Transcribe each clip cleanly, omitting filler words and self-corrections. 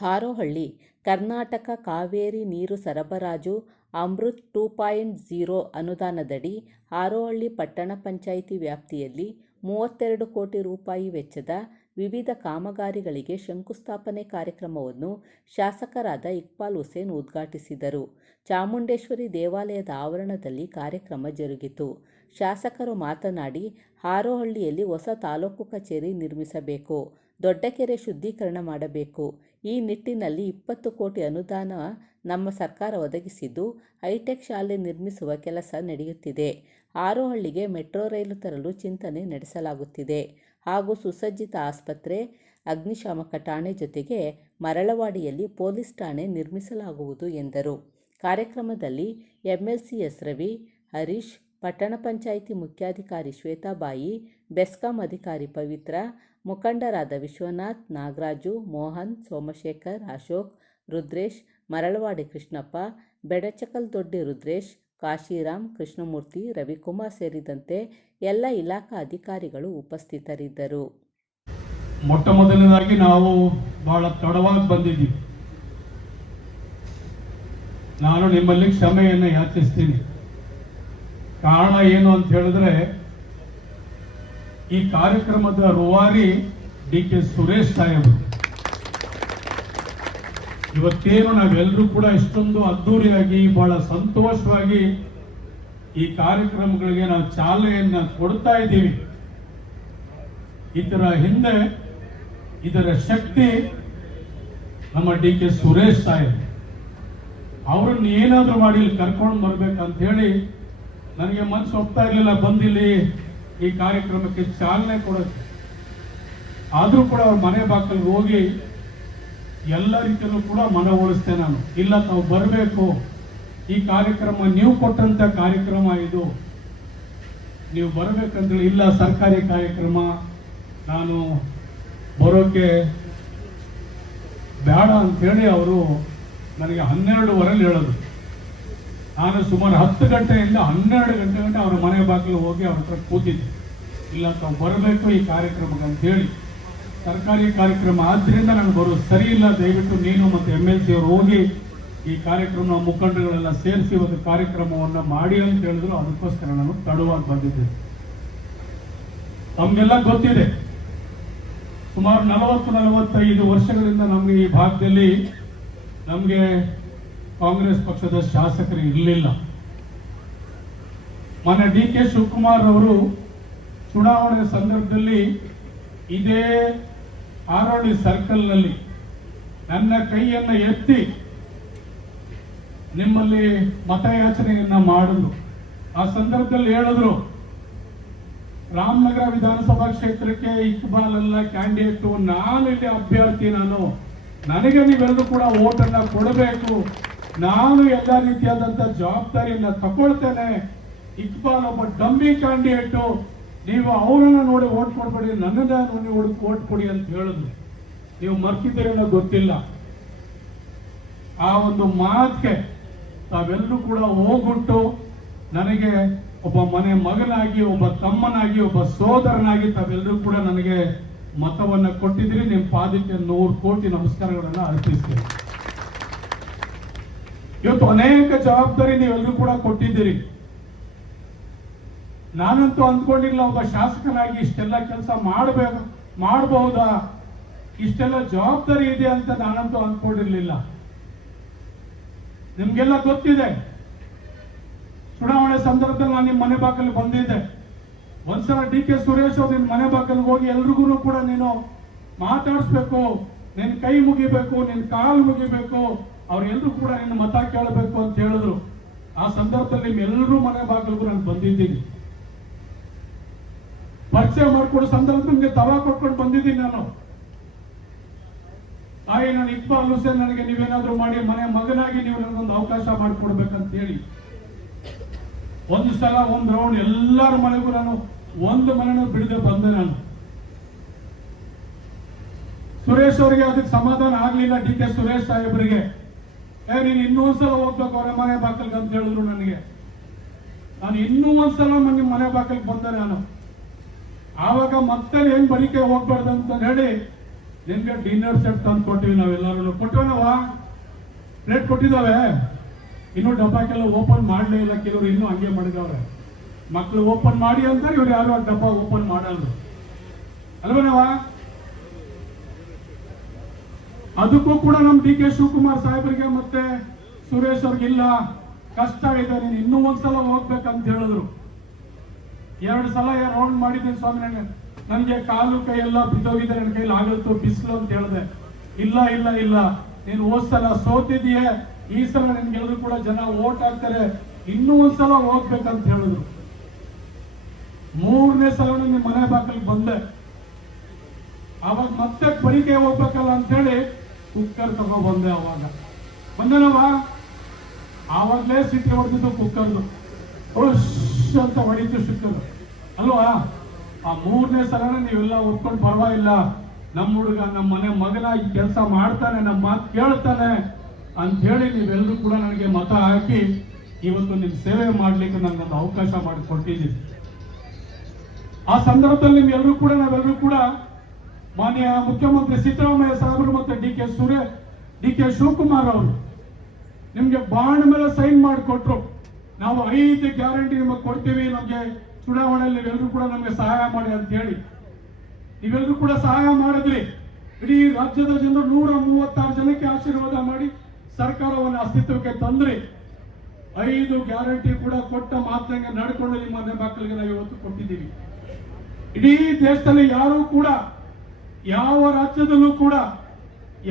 ಹಾರೋಹಳ್ಳಿ ಕರ್ನಾಟಕ ಕಾವೇರಿ ನೀರು ಸರಬರಾಜು ಅಮೃತ್ 2.0 ಅನುದಾನದಡಿ ಹಾರೋಹಳ್ಳಿ ಪಟ್ಟಣ ಪಂಚಾಯಿತಿ ವ್ಯಾಪ್ತಿಯಲ್ಲಿ 32 ಕೋಟಿ ರೂಪಾಯಿ ವೆಚ್ಚದ ವಿವಿಧ ಕಾಮಗಾರಿಗಳಿಗೆ ಶಂಕುಸ್ಥಾಪನೆ ಕಾರ್ಯಕ್ರಮವನ್ನು ಶಾಸಕರಾದ ಇಕ್ಬಾಲ್ ಹುಸೇನ್ ಉದ್ಘಾಟಿಸಿದರು. ಚಾಮುಂಡೇಶ್ವರಿ ದೇವಾಲಯದ ಆವರಣದಲ್ಲಿ ಕಾರ್ಯಕ್ರಮ ಜರುಗಿತು. ಶಾಸಕರು ಮಾತನಾಡಿ, ಹಾರೋಹಳ್ಳಿಯಲ್ಲಿ ಹೊಸ ತಾಲೂಕು ಕಚೇರಿ ನಿರ್ಮಿಸಬೇಕು, ದೊಡ್ಡ ಕೆರೆ ಶುದ್ಧೀಕರಣ ಮಾಡಬೇಕು. ಈ ನಿಟ್ಟಿನಲ್ಲಿ 20 ಕೋಟಿ ಅನುದಾನ ನಮ್ಮ ಸರ್ಕಾರ ಒದಗಿಸಿದ್ದು, ಹೈಟೆಕ್ ಶಾಲೆ ನಿರ್ಮಿಸುವ ಕೆಲಸ ನಡೆಯುತ್ತಿದೆ. ಹಾರೋಹಳ್ಳಿಗೆ ಮೆಟ್ರೋ ರೈಲು ತರಲು ಚಿಂತನೆ ನಡೆಸಲಾಗುತ್ತಿದೆ ಹಾಗೂ ಸುಸಜ್ಜಿತ ಆಸ್ಪತ್ರೆ, ಅಗ್ನಿಶಾಮಕ ಠಾಣೆ ಜೊತೆಗೆ ಮರಳವಾಡಿಯಲ್ಲಿ ಪೊಲೀಸ್ ಠಾಣೆ ನಿರ್ಮಿಸಲಾಗುವುದು ಎಂದರು. ಕಾರ್ಯಕ್ರಮದಲ್ಲಿ ಎಂಎಲ್ಸಿ ಎಸ್ ರವಿ, ಹರೀಶ್, ಪಟ್ಟಣ ಪಂಚಾಯಿತಿ ಮುಖ್ಯಾಧಿಕಾರಿ ಶ್ವೇತಾಬಾಯಿ, ಬೆಸ್ಕಾಂ ಅಧಿಕಾರಿ ಪವಿತ್ರ, ಮುಖಂಡರಾದ ವಿಶ್ವನಾಥ್, ನಾಗರಾಜು, ಮೋಹನ್, ಸೋಮಶೇಖರ್, ಅಶೋಕ್, ರುದ್ರೇಶ್, ಮರಳವಾಡಿ ಕೃಷ್ಣಪ್ಪ, ಬೆಡಚಕಲ್ ದೊಡ್ಡಿ ರುದ್ರೇಶ್, ಕಾಶಿರಾಮ್, ಕೃಷ್ಣಮೂರ್ತಿ, ರವಿಕುಮಾರ್ ಸೇರಿದಂತೆ ಎಲ್ಲ ಇಲಾಖಾ ಅಧಿಕಾರಿಗಳು ಉಪಸ್ಥಿತರಿದ್ದರು. ಮೊಟ್ಟ ಮೊದಲನೇದಾಗಿ ನಾವು ಬಹಳ ತಡವಾಗಿ ಬಂದಿದ್ದೀವಿ. ನಾನು ನಿಮ್ಮಲ್ಲಿ ಕ್ಷಮೆಯನ್ನು ಯಾಚಿಸ್ತೀನಿ. ಕಾರಣ ಏನು ಅಂತ ಹೇಳಿದ್ರೆ, ಈ ಕಾರ್ಯಕ್ರಮದ ರೂವಾರಿ ಡಿ.ಕೆ. ಸುರೇಶ್ ಸಾಹೇಬರು. ಇವತ್ತೇನು ನಾವೆಲ್ಲರೂ ಕೂಡ ಇಷ್ಟೊಂದು ಅದ್ದೂರಿಯಾಗಿ ಬಹಳ ಸಂತೋಷವಾಗಿ ಈ ಕಾರ್ಯಕ್ರಮಗಳಿಗೆ ನಾವು ಚಾಲನೆಯನ್ನ ಕೊಡ್ತಾ ಇದ್ದೀವಿ. ಇದರ ಹಿಂದೆ ಇದರ ಶಕ್ತಿ ನಮ್ಮ ಡಿ.ಕೆ. ಸುರೇಶ್ ಸಾಹೇಬ್. ಅವರನ್ನ ಏನಾದ್ರೂ ಮಾಡಿ ಇಲ್ಲಿ ಕರ್ಕೊಂಡು ಬರ್ಬೇಕಂತ ಹೇಳಿ ನನಗೆ ಮನಸ್ಸು ಒಪ್ತಾ ಇರಲಿಲ್ಲ ಬಂದಿಲ್ಲಿ ಈ ಕಾರ್ಯಕ್ರಮಕ್ಕೆ ಚಾಲನೆ ಕೊಡೋಕ್ಕೆ. ಆದ್ರೂ ಕೂಡ ಅವ್ರ ಮನೆ ಬಾಗಿಲಿಗೆ ಹೋಗಿ ಎಲ್ಲ ರೀತಿಯಲ್ಲೂ ಕೂಡ ಮನವೊಲಿಸ್ತೆ ನಾನು. ಇಲ್ಲ, ತಾವು ಬರಬೇಕು, ಈ ಕಾರ್ಯಕ್ರಮ ನೀವು ಕೊಟ್ಟಂತ ಕಾರ್ಯಕ್ರಮ ಇದು, ನೀವು ಬರಬೇಕಂದ್ರೆ. ಇಲ್ಲ, ಸರ್ಕಾರಿ ಕಾರ್ಯಕ್ರಮ, ನಾನು ಬರೋಕೆ ಬೇಡ ಅಂತೇಳಿ ಅವರು ನನಗೆ 12:15 ಹೇಳೋದು. ನಾನು ಸುಮಾರು 10 ಗಂಟೆಯಿಂದ 12 ಗಂಟೆ ಗಂಟೆ ಅವರ ಮನೆ ಬಾಗಿಲು ಹೋಗಿ ಅವ್ರ ಹತ್ರ ಕೂತಿದ್ದೆ. ಇಲ್ಲ, ತಾವು ಬರಬೇಕು ಈ ಕಾರ್ಯಕ್ರಮಕ್ಕೆ ಅಂತ ಹೇಳಿ. ಸರ್ಕಾರಿ ಕಾರ್ಯಕ್ರಮ ಆದ್ರಿಂದ ನಾನು ಬರೋದು ಸರಿ ಇಲ್ಲ, ದಯವಿಟ್ಟು ನೀನು ಮತ್ತು MLC ಅವರು ಹೋಗಿ ಈ ಕಾರ್ಯಕ್ರಮ ಮುಖಂಡಗಳೆಲ್ಲ ಸೇರಿಸಿ ಒಂದು ಕಾರ್ಯಕ್ರಮವನ್ನು ಮಾಡಿ ಅಂತ ಹೇಳಿದ್ರು. ಅದಕ್ಕೋಸ್ಕರ ನಾನು ತಡವಾಗಿ ಬಂದಿದ್ದೆ. ತಮಗೆಲ್ಲ ಗೊತ್ತಿದೆ, ಸುಮಾರು 40-45 ವರ್ಷಗಳಿಂದ ನಮಗೆ ಈ ಭಾಗದಲ್ಲಿ ನಮಗೆ ಕಾಂಗ್ರೆಸ್ ಪಕ್ಷದ ಶಾಸಕರು ಇರಲಿಲ್ಲ. ಮೊನ್ನೆ ಡಿ.ಕೆ. ಶಿವಕುಮಾರ್ ಅವರು ಚುನಾವಣೆ ಸಂದರ್ಭದಲ್ಲಿ ಇದೇ ಹಾರೋಹಳ್ಳಿ ಸರ್ಕಲ್ನಲ್ಲಿ ನನ್ನ ಕೈಯನ್ನು ಎತ್ತಿ ನಿಮ್ಮಲ್ಲಿ ಮತಯಾಚನೆಯನ್ನ ಮಾಡಿದ್ರು. ಆ ಸಂದರ್ಭದಲ್ಲಿ ಹೇಳಿದ್ರು, ರಾಮನಗರ ವಿಧಾನಸಭಾ ಕ್ಷೇತ್ರಕ್ಕೆ ಇಕ್ಬಾಲ್ ಅಲ್ಲ ಕ್ಯಾಂಡಿಡೇಟು, ನಾನು ಇಲ್ಲಿ ಅಭ್ಯರ್ಥಿ, ನನಗೆ ನೀವೆಲ್ಲರೂ ಕೂಡ ಓಟನ್ನ ಕೊಡಬೇಕು, ನಾನು ಎಲ್ಲ ರೀತಿಯಾದಂತ ಜವಾಬ್ದಾರಿಯನ್ನ ತಗೊಳ್ತೇನೆ. ಇಕ್ಬಾಲ್ ಒಬ್ಬ ಡಮ್ಮಿ ಕ್ಯಾಂಡಿಡೇಟು, ನೀವು ಅವರನ್ನ ನೋಡಿ ಓಟ್ ಕೊಡ್ಬೇಡಿ, ನನ್ನನ್ನ ನೋಡಿ ಓಟ್ ಕೊಡಿ ಅಂತ ಹೇಳಿದ್ರು. ನೀವು ಮರ್ತಿದ್ದೀರೇನೋ ಗೊತ್ತಿಲ್ಲ. ಆ ಒಂದು ಮಾತಿಗೆ ತಾವೆಲ್ಲರೂ ಕೂಡ ಹೋಗ್ಬಿಟ್ಟು ನನಗೆ ಒಬ್ಬ ಮನೆ ಮಗನಾಗಿ, ಒಬ್ಬ ತಮ್ಮನಾಗಿ, ಒಬ್ಬ ಸೋದರನಾಗಿ ತಾವೆಲ್ಲರೂ ಕೂಡ ನನಗೆ ಮತವನ್ನ ಕೊಟ್ಟಿದ್ದೀರಿ. ನಿಮ್ಮ ಪಾದಕ್ಕೆ 100 ಕೋಟಿ ನಮಸ್ಕಾರಗಳನ್ನ ಅರ್ಪಿಸ್ತೇನೆ. ಇವತ್ತು ಅನೇಕ ಜವಾಬ್ದಾರಿ ನೀವೆಲ್ಲರೂ ಕೂಡ ಕೊಟ್ಟಿದ್ದೀರಿ. ನಾನಂತೂ ಅಂದ್ಕೊಂಡಿಲ್ಲ ಒಬ್ಬ ಶಾಸಕನಾಗಿ ಇಷ್ಟೆಲ್ಲ ಕೆಲಸ ಮಾಡಬಹುದಾ, ಇಷ್ಟೆಲ್ಲ ಜವಾಬ್ದಾರಿ ಇದೆ ಅಂತ ನಾನಂತೂ ಅಂದ್ಕೊಂಡಿರ್ಲಿಲ್ಲ. ನಿಮ್ಗೆಲ್ಲ ಗೊತ್ತಿದೆ, ಚುನಾವಣೆ ಸಂದರ್ಭದಲ್ಲಿ ನಾನು ನಿಮ್ಮ ಮನೆ ಬಾಗಿಲಿಗೆ ಬಂದಿದ್ದೆ. ಒಂದ್ಸಲ ಡಿ.ಕೆ. ಸುರೇಶ್ ಅವ್ರು ನಿನ್ನ ಮನೆ ಬಾಗಿಲಿಗೆ ಹೋಗಿ ಎಲ್ರಿಗೂ ಕೂಡ ನೀನು ಮಾತಾಡಿಸ್ಬೇಕು, ನಿನ್ ಕೈ ಮುಗಿಬೇಕು, ನಿನ್ ಕಾಲು ಮುಗಿಬೇಕು, ಅವ್ರೆಲ್ಲರೂ ಕೂಡ ನಿನ್ನ ಮತ ಕೇಳಬೇಕು ಅಂತ ಹೇಳಿದ್ರು. ಆ ಸಂದರ್ಭದಲ್ಲಿ ನಿಮ್ಮೆಲ್ಲರೂ ಮನೆ ಬಾಗಿಲಿಗೂ ನಾನು ಬಂದಿದ್ದೀನಿ. ಪರಿಚಯ ಮಾಡ್ಕೊಡೋ ಸಂದರ್ಭ ನಿಮ್ಗೆ ತವಾ ಕೊಟ್ಕೊಂಡು ಬಂದಿದ್ದೀನಿ ನಾನು. ನಾನು ಇಕ್ಬಾಲ್ ಹುಸೇನ್, ನನಗೆ ನೀವೇನಾದ್ರೂ ಮಾಡಿ ಮನೆ ಮಗನಾಗಿ ನೀವು ನನಗೊಂದು ಅವಕಾಶ ಮಾಡಿಕೊಡ್ಬೇಕಂತ ಹೇಳಿ ಒಂದು ಸಲ ಒಂದು ರೌಂಡ್ ಎಲ್ಲರ ಮನೆಗೂ ನಾನು ಒಂದು ಮನೆನೂ ಬಿಡದೆ ಬಂದೆ. ನಾನು ಸುರೇಶ್ ಅವರಿಗೆ ಅದಕ್ಕೆ ಸಮಾಧಾನ ಆಗ್ಲಿಲ್ಲ. ಡಿ.ಕೆ. ಸುರೇಶ್ ಸಾಹೇಬರಿಗೆ ನೀನು ಇನ್ನೂ ಒಂದ್ಸಲ ಹೋಗ್ಬೇಕು ಅವರ ಮನೆ ಬಾಗಿಲಿಗೆ ಅಂತ ಹೇಳಿದ್ರು ನನಗೆ. ನಾನು ಇನ್ನೂ ಒಂದ್ಸಲ ನಿಮ್ಮ ಮನೆ ಬಾಗಿಲಿಗೆ ಬಂದೆ. ನಾನು ಆವಾಗ ಮತ್ತೆ ಏನ್ ಬಳಿಕೆ ಹೋಗ್ಬಾರ್ದು ಅಂತ ಹೇಳಿ ನಿನ್ಗೆ ಡಿನ್ನರ್ ಸೆಟ್ ತಂದು ಕೊಟ್ಟಿವಿ ನಾವೆಲ್ಲರೂ ಕೊಟ್ಟಿವನವ ಪ್ಲೇಟ್ ಕೊಟ್ಟಿದ್ದಾವೆ ಇನ್ನೂ ಡಬ್ಬಕ್ಕೆಲ್ಲ ಓಪನ್ ಮಾಡಲೇ ಇಲ್ಲ ಕೆಲವರು ಇನ್ನೂ ಹಂಗೆ ಮಾಡಿದವ್ರೆ ಮಕ್ಕಳು ಓಪನ್ ಮಾಡಿ ಅಂತಾರೆ ಇವ್ರು ಯಾರು ಆ ಡಬ್ಬ ಓಪನ್ ಮಾಡಲ್ಲ ಅಲ್ವನವ ಅದಕ್ಕೂ ಕೂಡ ನಮ್ ಡಿ ಕೆ ಶಿವಕುಮಾರ್ ಸಾಹೇಬರಿಗೆ ಮತ್ತೆ ಸುರೇಶ್ ಅವ್ರಿಗಿಲ್ಲ ಕಷ್ಟ ಇದೆ ನೀನು ಇನ್ನೂ ಒಂದ್ಸಲ ಹೋಗ್ಬೇಕಂತ ಹೇಳಿದ್ರು 2 ಸಲ ರೌಂಡ್ ಮಾಡಿದ್ದೀನಿ ಸ್ವಾಮಿ ನನಗೆ ಕಾಲು ಕೈ ಎಲ್ಲ ಬಿದ್ದೋಗಿದೆ ನನ್ನ ಕೈಲಿ ಆಗಲ್ತು ಬಿಸಿಲು ಅಂತ ಹೇಳಿದೆ ಇಲ್ಲ ಇಲ್ಲ ಇಲ್ಲ ನೀನು ಹೋದ್ಸಲ ಸೋತಿದೀಯ ಈ ಸಲ ನಿನ್ಗೆಲ್ಲರೂ ಕೂಡ ಜನ ಓಟ್ ಹಾಕ್ತಾರೆ ಇನ್ನೂ ಒಂದ್ಸಲ ಹೋಗ್ಬೇಕಂತ ಹೇಳಿದ್ರು 3ನೇ ಸಲ ನಿಮ್ಮ ಮನೆ ಬಾಗಿಲಿಗೆ ಬಂದೆ ಅವಾಗ ಮತ್ತೆ ಬರಿಗೆ ಹೋಗ್ಬೇಕಲ್ಲ ಅಂತ ಹೇಳಿ ಕುಕ್ಕರ್ ತಗೋ ಬಂದೆ ಅವಾಗ ಬಂದನವ ಆವಾಗ್ಲೇ ಸಿಟಿ ಹೊಡೆದಿದ್ದು ಕುಕ್ಕರ್ದು ಅಂತ ಹೊಡಿತು ಸಿಕ್ಕರು ಅಲ್ವಾ ಆ 3ನೇ ಸಲನ ನೀವೆಲ್ಲ ಒಪ್ಕೊಂಡು ಪರವಾಗಿಲ್ಲ ನಮ್ಮ ಹುಡುಗ ನಮ್ಮ ಮನೆ ಮಗನ ಈ ಕೆಲಸ ಮಾಡ್ತಾನೆ ನಮ್ಮ ಮಾತು ಕೇಳ್ತಾನೆ ಅಂತ ಹೇಳಿ ನೀವೆಲ್ಲರೂ ಕೂಡ ನನಗೆ ಮತ ಹಾಕಿ ಇವತ್ತು ನಿಮ್ ಸೇವೆ ಮಾಡ್ಲಿಕ್ಕೆ ನನಗೊಂದು ಅವಕಾಶ ಮಾಡಿಕೊಟ್ಟಿದ್ದೀವಿ ಆ ಸಂದರ್ಭದಲ್ಲಿ ನಾವೆಲ್ಲರೂ ಕೂಡ ಮಾನ್ಯ ಮುಖ್ಯಮಂತ್ರಿ ಸಿದ್ದರಾಮಯ್ಯ ಸಾಹೇಬರು ಮತ್ತೆ ಡಿ ಕೆ ಶಿವಕುಮಾರ್ ಅವರು ನಿಮ್ಗೆ ಬಾಂಡ್ ಮೇಲೆ ಸೈನ್ ಮಾಡಿಕೊಟ್ರು ನಾವು 5 ಗ್ಯಾರಂಟಿ ನಿಮಗೆ ಕೊಡ್ತೀವಿ ನಮ್ಗೆ ಚುನಾವಣೆಯಲ್ಲಿ ನೀವೆಲ್ಲರೂ ಕೂಡ ನಮ್ಗೆ ಸಹಾಯ ಮಾಡಿ ಅಂತ ಹೇಳಿ ನೀವೆಲ್ಲರೂ ಕೂಡ ಸಹಾಯ ಮಾಡಿದ್ರಿ ಇಡೀ ರಾಜ್ಯದ ಜನರು 136 ಜನಕ್ಕೆ ಆಶೀರ್ವಾದ ಮಾಡಿ ಸರ್ಕಾರವನ್ನು ಅಸ್ತಿತ್ವಕ್ಕೆ ತಂದ್ರಿ 5 ಗ್ಯಾರಂಟಿ ಕೂಡ ಕೊಟ್ಟ ಮಾತಂಗೆ ನಡ್ಕೊಂಡು ನಿಮ್ಮ ಮನೆ ಮಕ್ಕಳಿಗೆ ನಾವು ಇವತ್ತು ಕೊಟ್ಟಿದ್ದೀವಿ ಇಡೀ ದೇಶದಲ್ಲಿ ಯಾರು ಕೂಡ ಯಾವ ರಾಜ್ಯದಲ್ಲೂ ಕೂಡ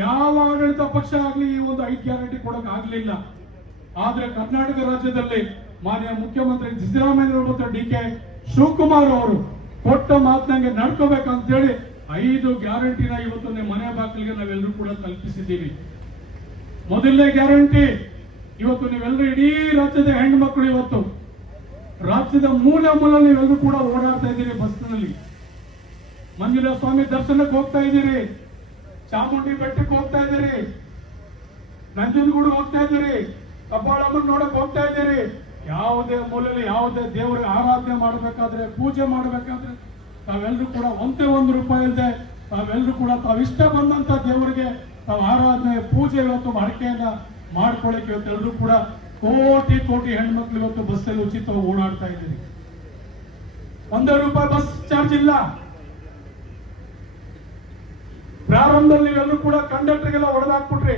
ಯಾವ ಆಡಳಿತ ಪಕ್ಷ ಆಗ್ಲಿ ಈ ಒಂದು 5 ಗ್ಯಾರಂಟಿ ಕೊಡಕ್ ಆಗ್ಲಿಲ್ಲ ಆದ್ರೆ ಕರ್ನಾಟಕ ರಾಜ್ಯದಲ್ಲಿ ಮಾನ್ಯ ಮುಖ್ಯಮಂತ್ರಿ ಸಿದ್ದರಾಮಯ್ಯ ಮತ್ತು ಡಿ ಕೆ ಶಿವಕುಮಾರ್ ಅವರು ಕೊಟ್ಟ ಮಾತನಂಗೆ ನಡ್ಕೋಬೇಕಂತ ಹೇಳಿ 5 ಗ್ಯಾರಂಟಿನ ಇವತ್ತು ನಿಮ್ಮ ಮನೆ ಬಾಗಿಲಿಗೆ ನಾವೆಲ್ಲರೂ ಕೂಡ ತಲುಪಿಸಿದ್ದೀವಿ ಮೊದಲನೇ ಗ್ಯಾರಂಟಿ ಇವತ್ತು ನೀವೆಲ್ಲರೂ ಇಡೀ ರಾಜ್ಯದ ಹೆಣ್ಮಕ್ಳು ಇವತ್ತು ರಾಜ್ಯದ ಮೂಲ ನೀವೆಲ್ಲರೂ ಕೂಡ ಓಡಾಡ್ತಾ ಇದ್ದೀರಿ ಬಸ್ನಲ್ಲಿ ಮಂಜುನಾಥ ಸ್ವಾಮಿ ದರ್ಶನಕ್ಕೆ ಹೋಗ್ತಾ ಇದ್ದೀರಿ ಚಾಮುಂಡಿ ಬೆಟ್ಟಕ್ಕೆ ಹೋಗ್ತಾ ಇದ್ದೀರಿ ನಂಜನಗೂಡು ಹೋಗ್ತಾ ಇದ್ದೀರಿ ಕಬ್ಬಾಳಮ್ಮನ ನೋಡಕ್ ಹೋಗ್ತಾ ಇದ್ದೀರಿ ಯಾವುದೇ ಮೂಲೆಯಲ್ಲಿ ಯಾವುದೇ ದೇವರಿಗೆ ಆರಾಧನೆ ಮಾಡಬೇಕಾದ್ರೆ ಪೂಜೆ ಮಾಡಬೇಕಾದ್ರೆ ತಾವೆಲ್ಲರೂ ಕೂಡ ಒಂದೇ ರೂಪಾಯಿ ಇಲ್ಲದೆ ತಾವೆಲ್ಲರೂ ಕೂಡ ತಾವಿಷ್ಟ ಬಂದಂತ ದೇವರಿಗೆ ತಾವು ಆರಾಧನೆ ಪೂಜೆ ಇವತ್ತು ಅಡಿಕೆಯನ್ನ ಮಾಡ್ಕೊಳ್ಳಿಕ್ಕೆ ಇವತ್ತೆಲ್ಲರೂ ಕೂಡ ಕೋಟಿ ಹೆಣ್ಮಕ್ಳು ಇವತ್ತು ಬಸ್ಸಲ್ಲಿ ಉಚಿತವಾಗಿ ಓಡಾಡ್ತಾ ಇದ್ದೀರಿ ₹1 ಬಸ್ ಚಾರ್ಜ್ ಇಲ್ಲ ಪ್ರಾರಂಭದಲ್ಲಿ ನೀವೆಲ್ಲರೂ ಕೂಡ ಕಂಡಕ್ಟರ್ಗೆಲ್ಲ ಹೊಡೆದಾಕ್ಬಿಟ್ರಿ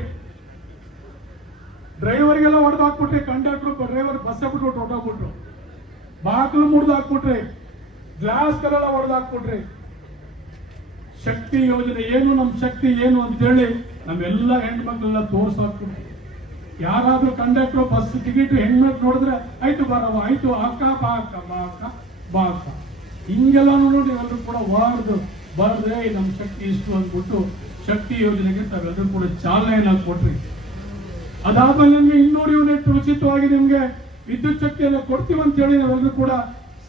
ಡ್ರೈವರ್ಗೆಲ್ಲ ಹೊಡೆದಾಕ್ಬಿಟ್ರಿ ಕಂಡಕ್ಟರ್ ಡ್ರೈವರ್ ಬಸ್ ಬಿಟ್ಬಿಟ್ಟು ಹೊರಟೋಗ್ಬಿಟ್ರು ಬಾಗಿಲು ಮುರಿದಾಕ್ಬಿಟ್ರಿ ಗ್ಲಾಸ್ಗಳೆಲ್ಲ ಹೊಡೆದಾಕ್ಬಿಟ್ರಿ ಶಕ್ತಿ ಯೋಜನೆ ಏನು ನಮ್ ಶಕ್ತಿ ಏನು ಅಂತ ಹೇಳಿ ನಮ್ಮೆಲ್ಲ ಹೆಣ್ಮಕ್ಳೆಲ್ಲ ತೋರ್ಸಾಕ್ಬಿಟ್ರಿ ಯಾರಾದ್ರೂ ಕಂಡಕ್ಟರ್ ಬಸ್ ಟಿಕೆಟ್ ಹೆಣ್ಮಕ್ಳು ನೋಡಿದ್ರೆ ಆಯ್ತು ಬರವ ಆಯ್ತು ಅಕ್ಕ ಬಾ ಅಕ್ಕ ಹಿಂಗೆಲ್ಲ ನೋಡಿ ಎಲ್ಲರೂ ಕೂಡ ಬರ್ದ್ರೆ ನಮ್ ಶಕ್ತಿ ಇಷ್ಟು ಅಂದ್ಬಿಟ್ಟು ಶಕ್ತಿ ಯೋಜನೆಗೆ ತಾವೆಲ್ಲರೂ ಕೂಡ ಚಾಲನೆಯನ್ನ ಕೊಟ್ರಿ ಅದಾದ್ಮೇಲೆ ನಿಮ್ಗೆ 200 ಯೂನಿಟ್ ಉಚಿತವಾಗಿ ನಿಮ್ಗೆ ವಿದ್ಯುತ್ ಶಕ್ತಿಯನ್ನ ಕೊಡ್ತೀವಿ ಅಂತ ಹೇಳಿ ನಾವೆಲ್ಲರೂ ಕೂಡ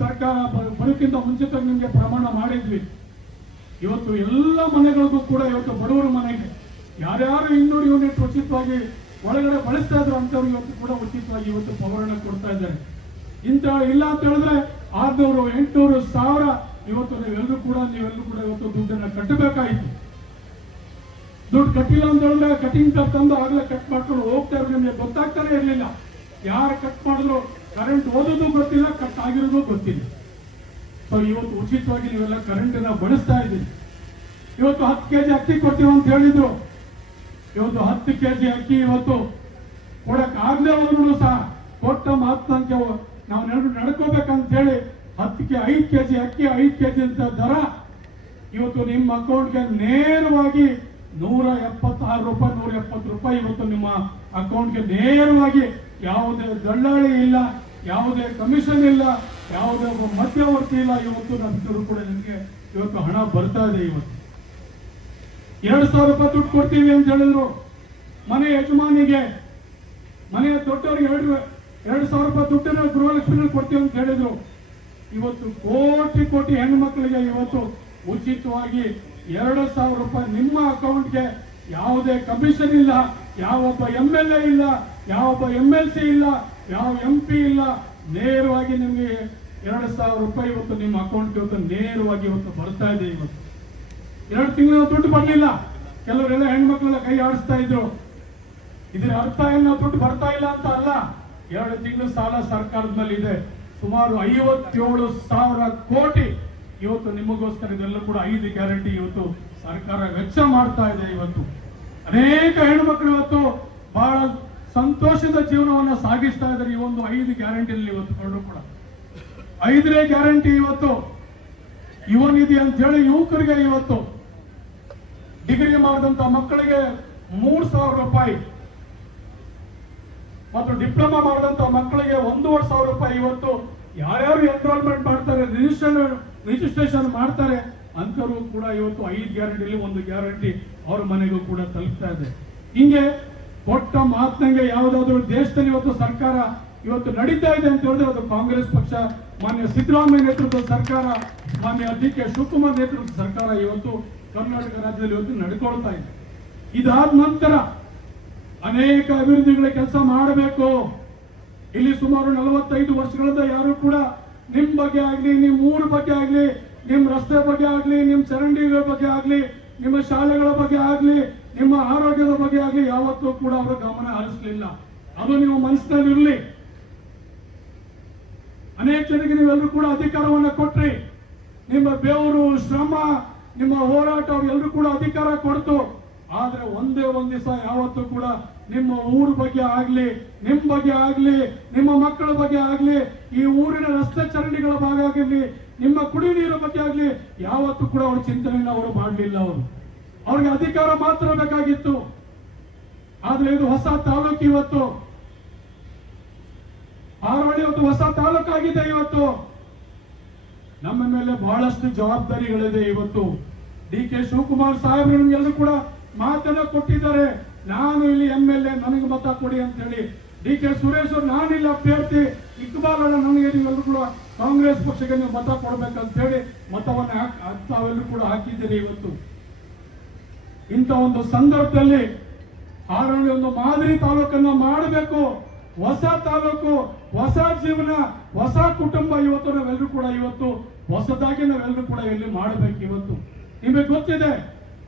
ಸರ್ಕಾರ ಬರೋಕ್ಕಿಂತ ಮುಂಚಿತವಾಗಿ ನಿಮ್ಗೆ ಪ್ರಮಾಣ ಮಾಡಿದ್ವಿ ಇವತ್ತು ಎಲ್ಲ ಮನೆಗಳಿಗೂ ಕೂಡ ಇವತ್ತು ಬಡವರ ಮನೆಗೆ ಯಾರ್ಯಾರು 200 ಯೂನಿಟ್ ಉಚಿತವಾಗಿ ಒಳಗಡೆ ಬಳಸ್ತಾ ಇದ್ರು ಅಂತವ್ರು ಇವತ್ತು ಕೂಡ ಉಚಿತವಾಗಿ ಇವತ್ತು ಪವರನ್ನ ಕೊಡ್ತಾ ಇದ್ದಾರೆ ಇಂತ ಇಲ್ಲ ಅಂತ ಹೇಳಿದ್ರೆ 600, 800, 1000 ಇವತ್ತು ನೀವೆಲ್ಲರೂ ಕೂಡ ಇವತ್ತು ದುಡ್ಡನ್ನ ಕಟ್ಟಬೇಕಾಯಿತು ದುಡ್ಡು ಕಟ್ಟಿಲ್ಲ ಅಂತ ಹೇಳಿದ್ರೆ ಕಟಿಂಗ್ ತಂದು ಆಗ್ಲೇ ಕಟ್ ಮಾಡ್ಕೊಂಡು ಹೋಗ್ತಾ ಇರೋ ನಿಮ್ಗೆ ಗೊತ್ತಾಗ್ತಾನೆ ಇರ್ಲಿಲ್ಲ ಯಾರು ಕಟ್ ಮಾಡಿದ್ರು ಕರೆಂಟ್ ಓದೋದು ಗೊತ್ತಿಲ್ಲ ಕಟ್ ಆಗಿರೋದು ಗೊತ್ತಿಲ್ಲ ಸೊ ಇವತ್ತು ಉಚಿತವಾಗಿ ನೀವೆಲ್ಲ ಕರೆಂಟ್ ಅನ್ನ ಬಳಸ್ತಾ ಇದ್ದೀರಿ ಇವತ್ತು 10 ಕೆಜಿ ಅಕ್ಕಿ ಕೊಡ್ತೀವಿ ಅಂತ ಹೇಳಿದ್ರು ಇವತ್ತು 10 ಕೆಜಿ ಅಕ್ಕಿ ಇವತ್ತು ಕೊಡಕ್ ಆಗ್ಲೇ ಹೋದ್ರು ಸಹ ಕೊಟ್ಟ ಮಾತಂಕೆ ನಾವು ನಡ್ಕೋಬೇಕಂತ ಹೇಳಿ 5 ಕೆಜಿ ಅಕ್ಕಿ 5 ಕೆಜಿ ಅಂತ ದರ ಇವತ್ತು ನಿಮ್ಮ ಅಕೌಂಟ್ಗೆ ನೇರವಾಗಿ ₹170 ಇವತ್ತು ನಿಮ್ಮ ಅಕೌಂಟ್ಗೆ ನೇರವಾಗಿ ಯಾವುದೇ ದಳ್ಳಾಳಿ ಇಲ್ಲ ಯಾವುದೇ ಕಮಿಷನ್ ಇಲ್ಲ ಯಾವುದೇ ಮಧ್ಯವರ್ತಿ ಇಲ್ಲ ಇವತ್ತು ನಮ್ಮಿಬ್ಬರು ಕೂಡ ನಿಮಗೆ ಇವತ್ತು ಹಣ ಬರ್ತಾ ಇದೆ ಇವತ್ತು ₹2,000 ದುಡ್ಡು ಕೊಡ್ತೀವಿ ಅಂತ ಹೇಳಿದ್ರು ಮನೆ ಯಜಮಾನಿಗೆ ಮನೆಯ ದೊಡ್ಡವರಿಗೆ ₹2,000 ದುಡ್ಡನ್ನ ಗೃಹಲಕ್ಷ್ಮಿ ಕೊಡ್ತೀವಿ ಅಂತ ಹೇಳಿದ್ರು ಇವತ್ತು ಕೋಟಿ ಹೆಣ್ಣುಮಕ್ಕಳಿಗೆ ಇವತ್ತು ಉಚಿತವಾಗಿ ₹2,000 ನಿಮ್ಮ ಅಕೌಂಟ್ಗೆ ಯಾವುದೇ ಕಮಿಷನ್ ಇಲ್ಲ ಯಾವೊಬ್ಬ MLA ಇಲ್ಲ ಯಾವೊಬ್ಬ MLC ಇಲ್ಲ ಯಾವ MP ಇಲ್ಲ ನೇರವಾಗಿ ನಿಮಗೆ ₹2,000 ಇವತ್ತು ನಿಮ್ಮ ಅಕೌಂಟ್ ಇವತ್ತು ನೇರವಾಗಿ ಇವತ್ತು ಬರ್ತಾ ಇದೆ ಇವತ್ತು 2 ತಿಂಗಳ ದುಡ್ಡು ಬರಲಿಲ್ಲ ಕೆಲವರೆಲ್ಲ ಹೆಣ್ಮಕ್ಳೆಲ್ಲ ಕೈ ಆಡಿಸ್ತಾ ಇದ್ರು. ಇದರ ಅರ್ಥ ಏನು ದುಡ್ಡು ಬರ್ತಾ ಇಲ್ಲ ಅಂತ ಅಲ್ಲ. 2 ತಿಂಗಳ ಸಾಲ ಸರ್ಕಾರದ ಮೇಲೆ ಇದೆ. ಸುಮಾರು 57,000 ಕೋಟಿ ಇವತ್ತು ನಿಮಗೋಸ್ಕರ ಇದೆಲ್ಲ ಕೂಡ 5 ಗ್ಯಾರಂಟಿ ಇವತ್ತು ಸರ್ಕಾರ ವೆಚ್ಚ ಮಾಡ್ತಾ ಇದೆ. ಇವತ್ತು ಅನೇಕ ಹೆಣ್ಮಕ್ಳು ಇವತ್ತು ಬಹಳ ಸಂತೋಷದ ಜೀವನವನ್ನ ಸಾಗಿಸ್ತಾ ಇದ್ದಾರೆ. ಈ ಒಂದು 5 ಗ್ಯಾರಂಟಿಯಲ್ಲಿ ಇವತ್ತು ಕೊಂಡ್ರು ಕೂಡ 5ನೇ ಗ್ಯಾರಂಟಿ ಇವತ್ತು ಯುವ ನಿಧಿ ಅಂತ ಹೇಳಿ ಯುವಕರಿಗೆ ಇವತ್ತು ಡಿಗ್ರಿ ಮಾಡಿದಂತ ಮಕ್ಕಳಿಗೆ 3,000 ರೂಪಾಯಿ ಮತ್ತು ಡಿಪ್ಲೊಮಾ ಮಾಡಿದಂತ ಮಕ್ಕಳಿಗೆ 1,500 ರೂಪಾಯಿ ಇವತ್ತು ಯಾರ್ಯಾರು ಎನ್ರೋಲ್ಮೆಂಟ್ ಮಾಡ್ತಾರೆ, ರಿಜಿಸ್ಟ್ರೇಷನ್ ಮಾಡ್ತಾರೆ ಅಂತವರು ಕೂಡ ಇವತ್ತು 5 ಗ್ಯಾರಂಟಿಯಲ್ಲಿ 1 ಗ್ಯಾರಂಟಿ ಅವ್ರ ಮನೆಗೂ ಕೂಡ ತಲುಪ್ತಾ ಇದೆ. ಹಿಂಗೆ ಕೊಟ್ಟ ಮಾತನಂಗೆ ಯಾವುದಾದ್ರೂ ದೇಶದಲ್ಲಿ ಇವತ್ತು ಸರ್ಕಾರ ಇವತ್ತು ನಡೀತಾ ಇದೆ ಅಂತ ಹೇಳಿದ್ರೆ ಅದು ಕಾಂಗ್ರೆಸ್ ಪಕ್ಷ, ಮಾನ್ಯ ಸಿದ್ದರಾಮಯ್ಯ ನೇತೃತ್ವದ ಸರ್ಕಾರ, ಮಾನ್ಯ ಡಿ ಕೆ ಶಿವಕುಮಾರ್ ನೇತೃತ್ವದ ಸರ್ಕಾರ ಇವತ್ತು ಕರ್ನಾಟಕ ರಾಜ್ಯದಲ್ಲಿ ಇವತ್ತು ನಡ್ಕೊಳ್ತಾ ಇದೆ. ಇದಾದ ನಂತರ ಅನೇಕ ಅಭಿವೃದ್ಧಿಗಳ ಕೆಲಸ ಮಾಡಬೇಕು. ಇಲ್ಲಿ ಸುಮಾರು 45 ವರ್ಷಗಳಿಂದ ಯಾರು ಕೂಡ ನಿಮ್ ಬಗ್ಗೆ ಆಗ್ಲಿ, ನಿಮ್ ಊರ ಬಗ್ಗೆ ಆಗ್ಲಿ, ನಿಮ್ ರಸ್ತೆ ಬಗ್ಗೆ ಆಗ್ಲಿ, ನಿಮ್ ಚರಂಡಿಗಳ ಬಗ್ಗೆ ಆಗ್ಲಿ, ನಿಮ್ಮ ಶಾಲೆಗಳ ಬಗ್ಗೆ ಆಗ್ಲಿ, ನಿಮ್ಮ ಆರೋಗ್ಯದ ಬಗ್ಗೆ ಆಗ್ಲಿ ಯಾವತ್ತೂ ಕೂಡ ಅವರು ಗಮನ ಹರಿಸಲಿಲ್ಲ. ಅದು ನೀವು ಮನಸ್ಸಿನಲ್ಲಿ ಇರಲಿ. ಅನೇಕ ಜನರಿಗೆ ನೀವೆಲ್ಲರೂ ಕೂಡ ಅಧಿಕಾರವನ್ನ ಕೊಟ್ರಿ. ನಿಮ್ಮ ಬೆವರು, ಶ್ರಮ, ನಿಮ್ಮ ಹೋರಾಟ ಅವ್ರೆಲ್ಲರೂ ಕೂಡ ಅಧಿಕಾರ ಕೊಡ್ತು. ಆದ್ರೆ ಒಂದೇ ಒಂದ್ ದಿವಸ ಯಾವತ್ತೂ ಕೂಡ ನಿಮ್ಮ ಊರ ಬಗ್ಗೆ ಆಗ್ಲಿ, ನಿಮ್ ಬಗ್ಗೆ ಆಗ್ಲಿ, ನಿಮ್ಮ ಮಕ್ಕಳ ಬಗ್ಗೆ ಆಗ್ಲಿ, ಈ ಊರಿನ ರಸ್ತೆ ಚರಂಡಿಗಳ ಭಾಗ ಆಗಿರ್ಲಿ, ನಿಮ್ಮ ಕುಡಿ ನೀರ ಬಗ್ಗೆ ಆಗ್ಲಿ ಯಾವತ್ತೂ ಕೂಡ ಅವ್ರ ಚಿಂತನೆಯನ್ನ ಅವರು ಮಾಡಲಿಲ್ಲ. ಅವ್ರಿಗೆ ಅಧಿಕಾರ ಮಾತ್ರ ಬೇಕಾಗಿತ್ತು. ಆದ್ರೆ ಇದು ಹೊಸ ತಾಲೂಕು. ಇವತ್ತು ಹಾರೋಹಳ್ಳಿ ಇವತ್ತು ಹೊಸ ತಾಲೂಕಾಗಿದೆ. ಇವತ್ತು ನಮ್ಮ ಮೇಲೆ ಬಹಳಷ್ಟು ಜವಾಬ್ದಾರಿಗಳಿದೆ. ಇವತ್ತು ಡಿ ಕೆ ಶಿವಕುಮಾರ್ ಸಾಹೇಬರು ನಮ್ಗೆಲ್ಲರೂ ಕೂಡ ಮಾತನ್ನ ಕೊಟ್ಟಿದ್ದಾರೆ. ನಾನು ಇಲ್ಲಿ MLA, ನನಗೆ ಮತ ಕೊಡಿ ಅಂತ ಹೇಳಿ. ಡಿ ಕೆ ಸುರೇಶ್ ಅವರು ನಾನು ಇಲ್ಲಿ ಅಭ್ಯರ್ಥಿ, ಇಕ್ಬಾಲ್ ಅಲ್ಲ, ನನಗೆ ನೀವೆಲ್ಲರೂ ಕೂಡ ಕಾಂಗ್ರೆಸ್ ಪಕ್ಷಕ್ಕೆ ನೀವು ಮತ ಕೊಡ್ಬೇಕಂತ ಹೇಳಿ ಮತವನ್ನ ತಾವೆಲ್ಲರೂ ಕೂಡ ಹಾಕಿದ್ದೀರಿ. ಇವತ್ತು ಇಂಥ ಒಂದು ಸಂದರ್ಭದಲ್ಲಿ ಹಾರೋಹಳ್ಳಿ ಒಂದು ಮಾದರಿ ತಾಲೂಕನ್ನ ಮಾಡಬೇಕು. ಹೊಸ ತಾಲೂಕು, ಹೊಸ ಜೀವನ, ಹೊಸ ಕುಟುಂಬ ಇವತ್ತು ನಾವೆಲ್ಲರೂ ಕೂಡ ಇವತ್ತು ಹೊಸದಾಗಿ ನಾವೆಲ್ಲರೂ ಕೂಡ ಇಲ್ಲಿ ಮಾಡಬೇಕು. ಇವತ್ತು ನಿಮಗೆ ಗೊತ್ತಿದೆ,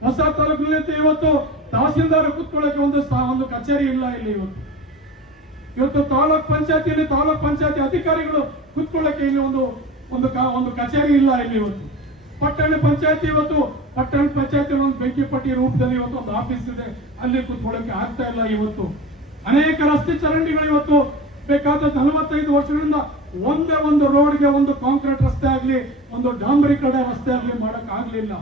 ಹೊಸ ತಾಲೂಕಿನಲ್ಲಿ ಇವತ್ತು ತಹಸೀಲ್ದಾರ್ ಕೂತ್ಕೊಳ್ಳಕ್ಕೆ ಒಂದು ಕಚೇರಿ ಇಲ್ಲ ಇಲ್ಲಿ. ಇವತ್ತು ತಾಲೂಕ್ ಪಂಚಾಯತಿಯಲ್ಲಿ ತಾಲೂಕ್ ಪಂಚಾಯತಿ ಅಧಿಕಾರಿಗಳು ಕೂತ್ಕೊಳ್ಳಕ್ಕೆ ಇಲ್ಲಿ ಒಂದು ಕಚೇರಿ ಇಲ್ಲ ಇಲ್ಲಿ. ಇವತ್ತು ಪಟ್ಟಣ ಪಂಚಾಯತಿ ಪಟ್ಟಣ ಪಂಚಾಯತಿ ಒಂದು ಬೆಂಕಿಪಟ್ಟಿ ರೂಪದಲ್ಲಿ ಇವತ್ತು ಒಂದು ಆಫೀಸ್ ಇದೆ, ಅಲ್ಲಿ ಕೂತ್ಕೊಳ್ಳಕ್ಕೆ ಆಗ್ತಾ ಇಲ್ಲ. ಇವತ್ತು ಅನೇಕ ರಸ್ತೆ ಚರಂಡಿಗಳು ಇವತ್ತು ಬೇಕಾದ 45 ವರ್ಷಗಳಿಂದ ಒಂದೇ ಒಂದು ರೋಡ್ಗೆ ಒಂದು ಕಾಂಕ್ರೀಟ್ ರಸ್ತೆ ಆಗ್ಲಿ, ಒಂದು ಡಾಂಬರೀಕರಣ ರಸ್ತೆ ಆಗ್ಲಿ ಮಾಡಕ್ ಆಗ್ಲಿಲ್ಲ.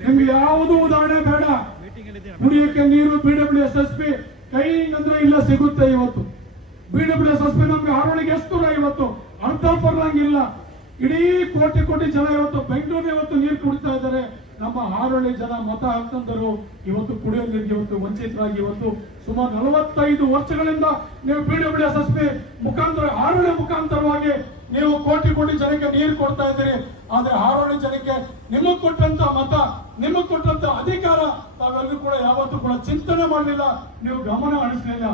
ನಿಮ್ಗೆ ಯಾವುದು ಉದಾಹರಣೆ ಬೇಡ. ಕುಡಿಯಕ್ಕೆ ನೀರು BWSSB ಕೈ ಅಂದ್ರೆ ಇಲ್ಲ ಸಿಗುತ್ತೆ. ಇವತ್ತು BWSSB ನಮ್ಗೆ ಹಾರೋಹಳ್ಳಿಗೆ ಎಷ್ಟು ದೂರ? ಇವತ್ತು ಅರ್ಧ ಪರ್ಲಂಗಿಲ್ಲ. ಇಡೀ ಕೋಟಿ ಜನ ಇವತ್ತು ಬೆಂಗಳೂರು ಇವತ್ತು ನೀರು ಕುಡಿತಾ ಇದ್ದಾರೆ. ನಮ್ಮ ಹಾರೋಹಳ್ಳಿ ಜನ ಮತ ಹಾಕಂದರು ಇವತ್ತು ಕುಡಿಯೋ ನೀರಿಗೆ ಇವತ್ತು ವಂಚಿತರಾಗಿ ಇವತ್ತು ಸುಮಾರು 45 ವರ್ಷಗಳಿಂದ ನೀವು BWSSB ಮುಖಾಂತರ, ಹಾರೋಹಳ್ಳಿ ಮುಖಾಂತರವಾಗಿ ನೀವು ಕೋಟಿ ಜನಕ್ಕೆ ನೀರು ಕೊಡ್ತಾ ಇದ್ದೀರಿ. ಆದ್ರೆ ಹಾರೋಹಳ್ಳಿ ಜನಕ್ಕೆ ನಿಮಗ್ ಕೊಟ್ಟಂತ ಮತ, ನಿಮಗ್ ಕೊಟ್ಟಂತ ಅಧಿಕಾರ ತಾವೆಲ್ಲರೂ ಕೂಡ ಯಾವತ್ತೂ ಕೂಡ ಚಿಂತನೆ ಮಾಡಲಿಲ್ಲ, ನೀವು ಗಮನ ಹರಿಸಲಿಲ್ಲ.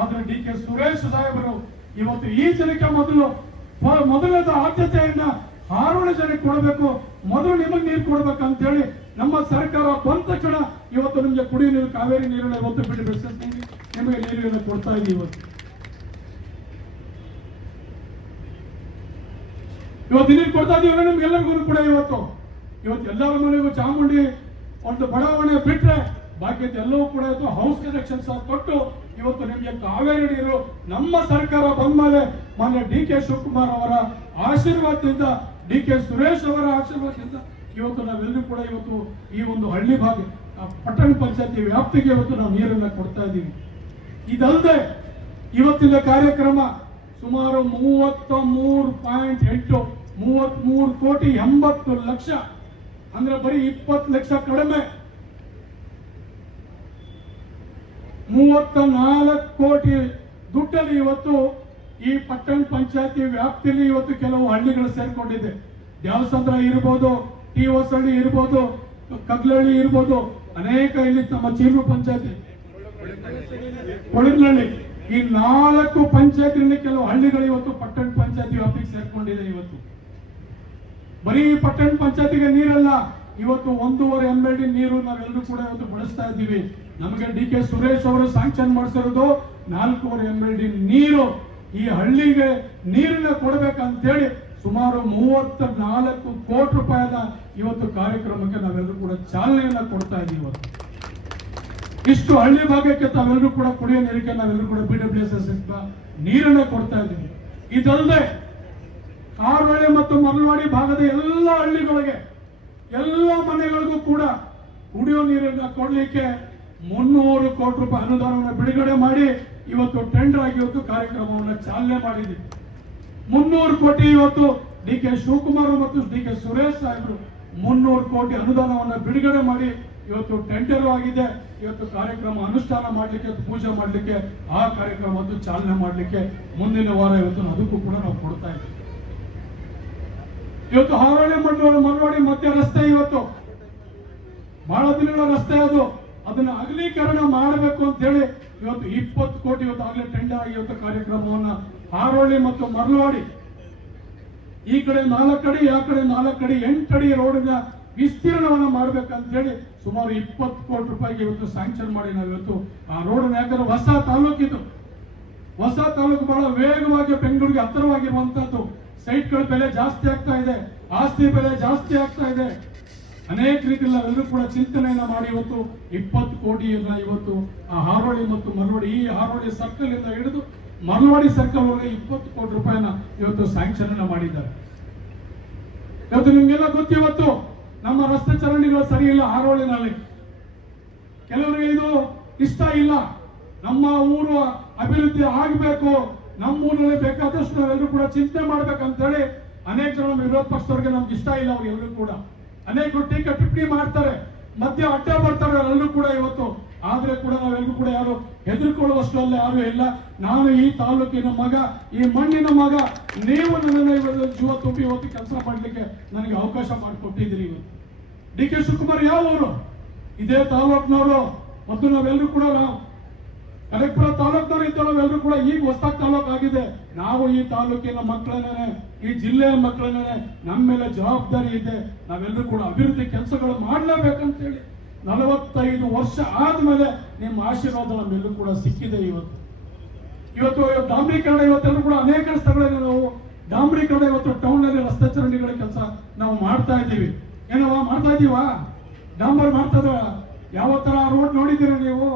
ಆದ್ರೆ ಡಿ ಕೆ ಸುರೇಶ್ ಸಾಹೇಬರು ಇವತ್ತು ಈ ಜನಕ್ಕೆ ಮೊದಲನೇದ ಆದ್ಯತೆಯನ್ನ ಹಾರೋಹಳ್ಳಿ ಜನಕ್ಕೆ ಕೊಡಬೇಕು, ಮೊದಲು ನಿಮಗೆ ನೀರು ಕೊಡ್ಬೇಕಂತ ಹೇಳಿ ನಮ್ಮ ಸರ್ಕಾರ ಬಂದ ತಕ್ಷಣ ಇವತ್ತು ನಿಮಗೆ ಕುಡಿಯುವ ನೀರು, ಕಾವೇರಿ ನೀರನ್ನ ಇವತ್ತು ನಿಮಗೆ ನೀರನ್ನು ಕೊಡ್ತಾ ಇದ್ದೀವಿ. ಇವತ್ತು ನೀರು ಕೊಡ್ತಾ ಇದೀವಲ್ಲ ನಿಮ್ಗೆಲ್ಲರಿಗೂ ಕೂಡ. ಇವತ್ತು ಎಲ್ಲರ ಮನೆಗೂ ಚಾಮುಂಡಿ ಒಂದು ಬಡಾವಣೆ ಬಿಟ್ರೆ ಬಾಕಿ ಎಲ್ಲವೂ ಕೂಡ ಇವತ್ತು ಹೌಸ್ ಕನೆಕ್ಷನ್ಸ್ ಕೊಟ್ಟು ಇವತ್ತು ನಿಮಗೆ ಕಾವೇರಿ ನೀರು ನಮ್ಮ ಸರ್ಕಾರ ಬಂದ್ಮೇಲೆ ಮಾನ್ಯ ಡಿ ಕೆ ಶಿವಕುಮಾರ್ ಅವರ ಆಶೀರ್ವಾದದಿಂದ, ಡಿ ಕೆ ಸುರೇಶ್ ಅವರ ಆಶೀರ್ವಾದದಿಂದ ಇವತ್ತು ನಾವೆಲ್ಲರೂ ಕೂಡ ಇವತ್ತು ಈ ಒಂದು ಹಳ್ಳಿ ಭಾಗ ಪಟ್ಟಣ ಪಂಚಾಯತಿ ವ್ಯಾಪ್ತಿಗೆ ಇವತ್ತು ನಾವು ನೀರನ್ನ ಕೊಡ್ತಾ ಇದ್ದೀವಿ. ಇದಲ್ಲದೆ ಇವತ್ತಿನ ಕಾರ್ಯಕ್ರಮ ಸುಮಾರು 33.8 ಕೋಟಿ 80 ಲಕ್ಷ ಅಂದ್ರೆ ಬರೀ 20 ಲಕ್ಷ ಕಡಿಮೆ, 34 ಕೋಟಿ ದುಡ್ಡಲ್ಲಿ ಇವತ್ತು ಈ ಪಟ್ಟಣ ಪಂಚಾಯತಿ ವ್ಯಾಪ್ತಿಯಲ್ಲಿ ಇವತ್ತು ಕೆಲವು ಹಳ್ಳಿಗಳು ಸೇರ್ಕೊಂಡಿದೆ. ದ್ಯಾವಸಂದ್ರ ಇರ್ಬೋದು, ಟಿ ಹೊಸಳ್ಳಿ ಇರ್ಬೋದು, ಕಗ್ಲಹಳ್ಳಿ ಇರ್ಬೋದು, ಅನೇಕ ಇಲ್ಲಿ ನಮ್ಮ ಚೀರು ಪಂಚಾಯತಿ, ಕೊಳಗ್ನಹಳ್ಳಿ, ಈ 4 ಪಂಚಾಯತಿನಲ್ಲಿ ಕೆಲವು ಹಳ್ಳಿಗಳು ಇವತ್ತು ಪಟ್ಟಣ ಪಂಚಾಯತಿ ವ್ಯಾಪ್ತಿಗೆ ಸೇರ್ಕೊಂಡಿದೆ. ಇವತ್ತು ಬರೀ ಪಟ್ಟಣ ಪಂಚಾಯತಿಗೆ ನೀರಲ್ಲ, ಇವತ್ತು 1.5 MLD ನೀರು ನಾವೆಲ್ಲರೂ ಕೂಡ ಇವತ್ತು ಬಳಸ್ತಾ ಇದ್ದೀವಿ. ನಮಗೆ DK ಸುರೇಶ್ ಅವರು ಸ್ಯಾಂಕ್ಷನ್ ಮಾಡಿಸಿರೋದು 4.5 MLD ನೀರು ಈ ಹಳ್ಳಿಗೆ ನೀರನ್ನ ಕೊಡಬೇಕಂತೇಳಿ ಸುಮಾರು 34 ಕೋಟಿ ರೂಪಾಯಿನ ಇವತ್ತು ಕಾರ್ಯಕ್ರಮಕ್ಕೆ ನಾವೆಲ್ಲರೂ ಕೂಡ ಚಾಲನೆಯನ್ನ ಕೊಡ್ತಾ ಇದ್ದೀವಿ. ಇಷ್ಟು ಹಳ್ಳಿ ಭಾಗಕ್ಕೆ ತಾವೆಲ್ಲರೂ ಕೂಡ ಕುಡಿಯೋ ನೀರಿಗೆ ನಾವೆಲ್ಲರೂ ಕೂಡ BWSS ನೀರನ್ನ ಕೊಡ್ತಾ ಇದ್ದೀವಿ. ಇದಲ್ಲದೆ ಕಾರವಾರ ಮತ್ತು ಮರಳವಾಡಿ ಭಾಗದ ಎಲ್ಲ ಹಳ್ಳಿಗಳಿಗೆ ಎಲ್ಲ ಮನೆಗಳಿಗೂ ಕೂಡ ಕುಡಿಯೋ ನೀರನ್ನ ಕೊಡ್ಲಿಕ್ಕೆ 300 ಕೋಟಿ ರೂಪಾಯಿ ಅನುದಾನವನ್ನು ಬಿಡುಗಡೆ ಮಾಡಿ ಇವತ್ತು ಟೆಂಡರ್ ಆಗಿ ಇವತ್ತು ಕಾರ್ಯಕ್ರಮವನ್ನು ಚಾಲನೆ ಮಾಡಿದ್ದೀವಿ. 300 ಕೋಟಿ ಇವತ್ತು DK ಶಿವಕುಮಾರ್ ಮತ್ತು DK ಸುರೇಶ್ ಸಾಹೇಬರು 300 ಕೋಟಿ ಅನುದಾನವನ್ನು ಬಿಡುಗಡೆ ಮಾಡಿ ಇವತ್ತು ಟೆಂಡರ್ ಆಗಿದೆ. ಇವತ್ತು ಕಾರ್ಯಕ್ರಮ ಅನುಷ್ಠಾನ ಮಾಡಲಿಕ್ಕೆ, ಪೂಜೆ ಮಾಡಲಿಕ್ಕೆ, ಆ ಕಾರ್ಯಕ್ರಮವನ್ನು ಚಾಲನೆ ಮಾಡಲಿಕ್ಕೆ ಮುಂದಿನ ವಾರ ಇವತ್ತು ಅದಕ್ಕೂ ಕೂಡ ನಾವು ಕೊಡ್ತಾ ಇದ್ದೀವಿ. ಇವತ್ತು ಹಾರೋಳಿ ಮರವಾಡಿ ಮಧ್ಯ ರಸ್ತೆ ಇವತ್ತು ಬಹಳ ದಿನಗಳ ರಸ್ತೆ ಅದನ್ನ ಅಗಲೀಕರಣ ಮಾಡಬೇಕು ಅಂತ ಹೇಳಿ ಇವತ್ತು 20 ಕೋಟಿ ಇವತ್ತು ಆಗಲೇ ಟೆಂಡರ್ ಆಗಿ ಇವತ್ತು ಕಾರ್ಯಕ್ರಮವನ್ನ ಹಾರೋಳಿ ಮತ್ತು ಮರಳವಾಡಿ ಈ ಕಡೆ 4 ಅಡಿ ಆ ಕಡೆ 4 ಅಡಿ 8 ಅಡಿ ರೋಡಿನ ವಿಸ್ತೀರ್ಣವನ್ನ ಮಾಡ್ಬೇಕಂತ ಹೇಳಿ ಸುಮಾರು 20 ಕೋಟಿ ರೂಪಾಯಿಗೆ ಇವತ್ತು ಸ್ಯಾಂಕ್ಷನ್ ಮಾಡಿ ನಾವು ಇವತ್ತು ಆ ರೋಡ್ ಯಾಕಂದ್ರೆ ಹೊಸ ತಾಲೂಕಿದು, ಹೊಸ ತಾಲೂಕು ಬಹಳ ವೇಗವಾಗಿ ಬೆಂಗಳೂರಿಗೆ ಹತ್ತಿರವಾಗಿರುವಂತದ್ದು. ಸೈಟ್ಗಳ ಬೆಲೆ ಜಾಸ್ತಿ ಆಗ್ತಾ ಇದೆ, ಆಸ್ತಿ ಬೆಲೆ ಜಾಸ್ತಿ ಆಗ್ತಾ ಇದೆ. ಅನೇಕ ರೀತಿಯಲ್ಲಿ ನಾವೆಲ್ಲರೂ ಕೂಡ ಚಿಂತನೆಯನ್ನ ಮಾಡಿ ಇವತ್ತು 20 ಕೋಟಿಯನ್ನ ಇವತ್ತು ಆ ಹಾರೋಳಿ ಮತ್ತು ಮರವಾಡಿ, ಈ ಹಾರೋಳಿ ಸರ್ಕಲ್ ಇಂದ ಹಿಡಿದು ಮರವಾಡಿ ಸರ್ಕಲ್ ವರೆಗೆ 20 ಕೋಟಿ ರೂಪಾಯಿನ ಇವತ್ತು ಸ್ಯಾಂಕ್ಷನ್ ಅನ್ನ ಮಾಡಿದ್ದಾರೆ. ಇವತ್ತು ನಿಮ್ಗೆಲ್ಲ ಗೊತ್ತು, ಇವತ್ತು ನಮ್ಮ ರಸ್ತೆ ಚರಂಡಿಗಳು ಸರಿ ಇಲ್ಲ ಹಾರೋಳಿನಲ್ಲಿ. ಕೆಲವರಿಗೆ ಇದು ಇಷ್ಟ ಇಲ್ಲ. ನಮ್ಮ ಊರು ಅಭಿವೃದ್ಧಿ ಆಗಬೇಕು, ನಮ್ಮ ಊರಲ್ಲಿ ಬೇಕಾದಷ್ಟು ನಾವೆಲ್ಲರೂ ಕೂಡ ಚಿಂತನೆ ಮಾಡ್ಬೇಕಂತ ಹೇಳಿ ಅನೇಕ ಜನ ನಮ್ಮ ವಿರೋಧ ಪಕ್ಷದವ್ರಿಗೆ ನಮ್ಗೆ ಇಷ್ಟ ಇಲ್ಲ. ಅವ್ರೆಲ್ಲರೂ ಕೂಡ ಅನೇಕ ಟೀಕೆ ಟಿಪ್ಪಣಿ ಮಾಡ್ತಾರೆ, ಮಧ್ಯ ಅಡ್ಡ ಬರ್ತಾರೆ ಎಲ್ಲರೂ ಕೂಡ ಇವತ್ತು. ಆದ್ರೆ ಕೂಡ ನಾವೆಲ್ಲರೂ ಕೂಡ ಯಾರು ಹೆದರ್ಕೊಳ್ಳುವಷ್ಟು ಅಲ್ಲ ಯಾರು ಇಲ್ಲ. ನಾನು ಈ ತಾಲೂಕಿನ ಮಗ, ಈ ಮಣ್ಣಿನ ಮಗ, ನೀವು ನನ್ನ ಜೀವ ತುಂಬಿ ಇವತ್ತು ಕೆಲಸ ಮಾಡ್ಲಿಕ್ಕೆ ನನಗೆ ಅವಕಾಶ ಮಾಡಿಕೊಟ್ಟಿದ್ದೀರಿ. ಇವತ್ತು DK ಶಿವಕುಮಾರ್ ಯಾವ ಊರು? ಇದೇ ತಾಲೂಕಿನವರು. ಮತ್ತು ನಾವೆಲ್ಲರೂ ಕೂಡ ಕನಕಪುರ ತಾಲೂಕಿನವರು ಇದ್ದ ನಾವೆಲ್ಲರೂ ಕೂಡ ಈಗ ಹೊಸದಾಗಿ ತಾಲೂಕು ಆಗಿದೆ. ನಾವು ಈ ತಾಲೂಕಿನ ಮಕ್ಕಳನ್ನೇ, ಈ ಜಿಲ್ಲೆಯ ಮಕ್ಕಳನ್ನೇ ನಮ್ಮ ಮೇಲೆ ಜವಾಬ್ದಾರಿ ಇದೆ. ನಾವೆಲ್ಲರೂ ಕೂಡ ಅಭಿವೃದ್ಧಿ ಕೆಲಸಗಳು ಮಾಡಲೇಬೇಕಂತ ಹೇಳಿ 45 ವರ್ಷ ಆದ್ಮೇಲೆ ನಿಮ್ಮ ಆಶೀರ್ವಾದ ನಮ್ಮೆಲ್ಲರೂ ಕೂಡ ಸಿಕ್ಕಿದೆ. ಇವತ್ತು ಡಾಂಬರೀಕರಣ ಇವತ್ತೆಲ್ಲರೂ ಕೂಡ ಅನೇಕ ಸ್ಥಳಗಳಲ್ಲಿ ನಾವು ಡಾಂಬರೀಕರಣ ಇವತ್ತು ಟೌನ್ ನಲ್ಲಿ ರಸ್ತೆ ಚರಂಡಿಗಳ ಕೆಲಸ ನಾವು ಮಾಡ್ತಾ ಇದ್ದೀವಿ. ಏನೋ ಮಾಡ್ತಾ ಇದೀವಾ? ಡಾಂಬರ್ ಮಾಡ್ತಾ ಇದ್ವ? ಯಾವ ತರ ರೋಡ್ ನೋಡಿದ್ದೀರ ನೀವು?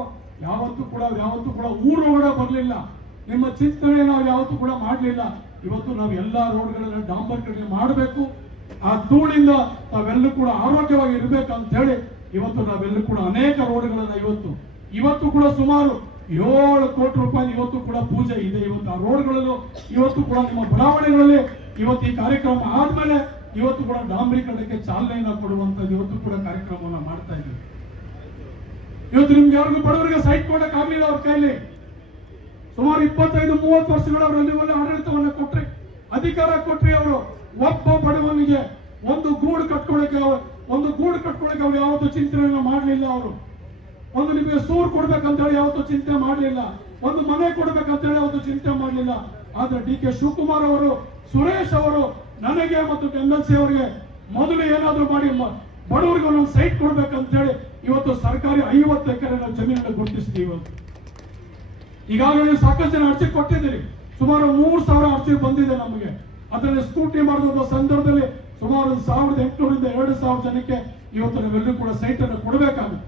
ಯಾವತ್ತೂ ಕೂಡ ಊರು ಕೂಡ ಬರಲಿಲ್ಲ. ನಿಮ್ಮ ಚಿಂತನೆ ನಾವು ಯಾವತ್ತೂ ಕೂಡ ಮಾಡಲಿಲ್ಲ. ಇವತ್ತು ನಾವು ಎಲ್ಲಾ ರೋಡ್ಗಳನ್ನ ಡಾಂಬರೀಕರಣ ಮಾಡಬೇಕು. ಆ ಧೂಳಿಂದ ನಾವೆಲ್ಲರೂ ಕೂಡ ಆರೋಗ್ಯವಾಗಿ ಇರಬೇಕಂತ ಹೇಳಿ ಇವತ್ತು ನಾವೆಲ್ಲರೂ ಕೂಡ ಅನೇಕ ರೋಡ್ಗಳನ್ನ ಇವತ್ತು ಕೂಡ ಸುಮಾರು 7 ಕೋಟಿ ರೂಪಾಯಿ ಇವತ್ತು ಕೂಡ ಪೂಜೆ ಇದೆ. ಇವತ್ತು ಆ ರೋಡ್ಗಳಲ್ಲೂ ಇವತ್ತು ಕೂಡ ನಿಮ್ಮ ಬಡಾವಣೆಗಳಲ್ಲಿ ಇವತ್ತು ಈ ಕಾರ್ಯಕ್ರಮ ಆದ್ಮೇಲೆ ಇವತ್ತು ಕೂಡ ಡಾಂಬರೀಕರಣಕ್ಕೆ ಚಾಲನೆಯನ್ನ ಕೊಡುವಂತದ್ದು ಇವತ್ತು ಕೂಡ ಕಾರ್ಯಕ್ರಮವನ್ನ ಮಾಡ್ತಾ ಇದ್ದೀವಿ. ಇವತ್ತು ನಿಮ್ಗೆ ಯಾರಿಗೂ ಬಡವರಿಗೆ ಸೈಟ್ ಕೊಡಕ್ ಆಗ್ಲಿಲ್ಲ. ಅವ್ರ ಕೈಲಿ ಸುಮಾರು 25-30 ವರ್ಷಗಳ ಅವರಲ್ಲಿ ಆಡಳಿತವನ್ನ ಕೊಟ್ರಿ, ಅಧಿಕಾರ ಕೊಟ್ರಿ. ಅವರು ಒಬ್ಬ ಬಡವನಿಗೆ ಒಂದು ಗೂಡು ಕಟ್ಕೊಳ್ಳಕ್ಕೆ ಅವ್ರು ಯಾವತ್ತೂ ಚಿಂತನೆಯನ್ನ ಮಾಡಲಿಲ್ಲ. ಅವರು ಒಂದು ನಿಮಗೆ ಸೂರು ಕೊಡ್ಬೇಕಂತ ಹೇಳಿ ಯಾವತ್ತೂ ಚಿಂತೆ ಮಾಡಲಿಲ್ಲ. ಒಂದು ಮನೆ ಕೊಡ್ಬೇಕಂತ ಹೇಳಿ ಯಾವತ್ತೂ ಚಿಂತೆ ಮಾಡಲಿಲ್ಲ. ಆದ್ರೆ DK ಶಿವಕುಮಾರ್ ಅವರು, ಸುರೇಶ್ ಅವರು ನನಗೆ ಮತ್ತು MLC ಅವರಿಗೆ ಮೊದಲು ಏನಾದ್ರೂ ಮಾಡಿ ಬಡವರಿಗೆ ಒಂದೊಂದು ಸೈಟ್ ಕೊಡ್ಬೇಕಂತ ಹೇಳಿ ಇವತ್ತು ಸರ್ಕಾರಿ 50 ಎಕರೆ ನಾವು ಜಮೀನನ್ನು ಗುರುತಿಸ್ತೀವಿ. ಈಗಾಗಲೇ ನೀವು ಸಾಕಷ್ಟು ಜನ ಅರ್ಜಿ ಕೊಟ್ಟಿದ್ದೀರಿ. ಸುಮಾರು 3000 ಅರ್ಜಿ ಬಂದಿದೆ ನಮಗೆ. ಅದರಲ್ಲಿ ಸ್ಕೂಟಿ ಮಾಡಿದ ಸಂದರ್ಭದಲ್ಲಿ ಸುಮಾರು 1800ರಿಂದ 2000 ಜನಕ್ಕೆ ಇವತ್ತು ನಾವೆಲ್ಲರೂ ಕೂಡ ಸೈಟ್ ಅನ್ನು ಕೊಡಬೇಕಾಗುತ್ತೆ.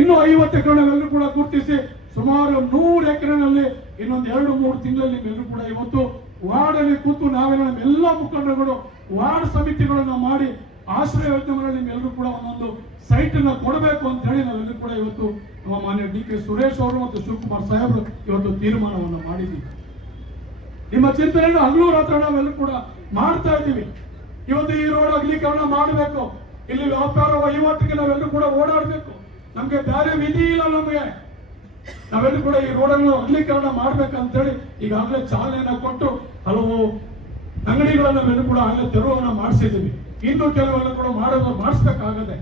ಇನ್ನು 50 ಎಕರೆ ನಾವೆಲ್ಲರೂ ಕೂಡ ಗುರುತಿಸಿ ಸುಮಾರು 100 ಎಕರೆನಲ್ಲಿ ಇನ್ನೊಂದು 2-3 ತಿಂಗಳಲ್ಲಿ ನೀವೆಲ್ಲರೂ ಕೂಡ ಇವತ್ತು ವಾರ್ಡಲ್ಲಿ ಕೂತು ನಾವೆಲ್ಲ ನಮ್ಮೆಲ್ಲ ಮುಖಂಡರುಗಳು ವಾರ್ಡ್ ಸಮಿತಿಗಳನ್ನ ಮಾಡಿ ಆಶ್ರಯ ಯೋಜನೆಗಳಲ್ಲಿ ನಿಮ್ಮೆಲ್ಲರೂ ಕೂಡ ಒಂದೊಂದು ಸೈಟ್ ಅನ್ನ ಕೊಡಬೇಕು ಅಂತ ಹೇಳಿ ನಾವೆಲ್ಲರೂ ಕೂಡ ಇವತ್ತು ನಮ್ಮ ಮಾನ್ಯ DK ಸುರೇಶ್ ಅವರು ಮತ್ತು ಶಿವಕುಮಾರ್ ಸಾಹೇಬರು ಇವತ್ತು ತೀರ್ಮಾನವನ್ನು ಮಾಡಿದ್ದೀವಿ. ನಿಮ್ಮ ಚಿಂತನೆಯನ್ನು ಹಗಲು ರಾತ್ರಿ ನಾವೆಲ್ಲರೂ ಕೂಡ ಮಾಡ್ತಾ ಇದ್ದೀವಿ. ಇವತ್ತು ಈ ರೋಡ್ ಅಗಲೀಕರಣ ಮಾಡಬೇಕು. ಇಲ್ಲಿ ವ್ಯಾಪಾರ ವಹಿವಾಟಿಗೆ ನಾವೆಲ್ಲರೂ ಕೂಡ ಓಡಾಡಬೇಕು. ನಮ್ಗೆ ಬೇರೆ ವಿಧಿ ಇಲ್ಲ. ನಾವೆಲ್ಲರೂ ಕೂಡ ಈ ರೋಡನ್ನು ಅಗಲೀಕರಣ ಮಾಡ್ಬೇಕಂತ ಹೇಳಿ ಈಗಾಗಲೇ ಚಾಲನೆಯನ್ನ ಕೊಟ್ಟು ಹಲವು ಅಂಗಡಿಗಳನ್ನ ನಾವೆಲ್ಲರೂ ಕೂಡ ಆಗಲೇ ತೆರವನ್ನ ಮಾಡಿಸಿದ್ದೀವಿ. ಇನ್ನು ಕೆಲವೆಲ್ಲ ಕೂಡ ಮಾಡಿಸ್ಬೇಕಾಗದೆ.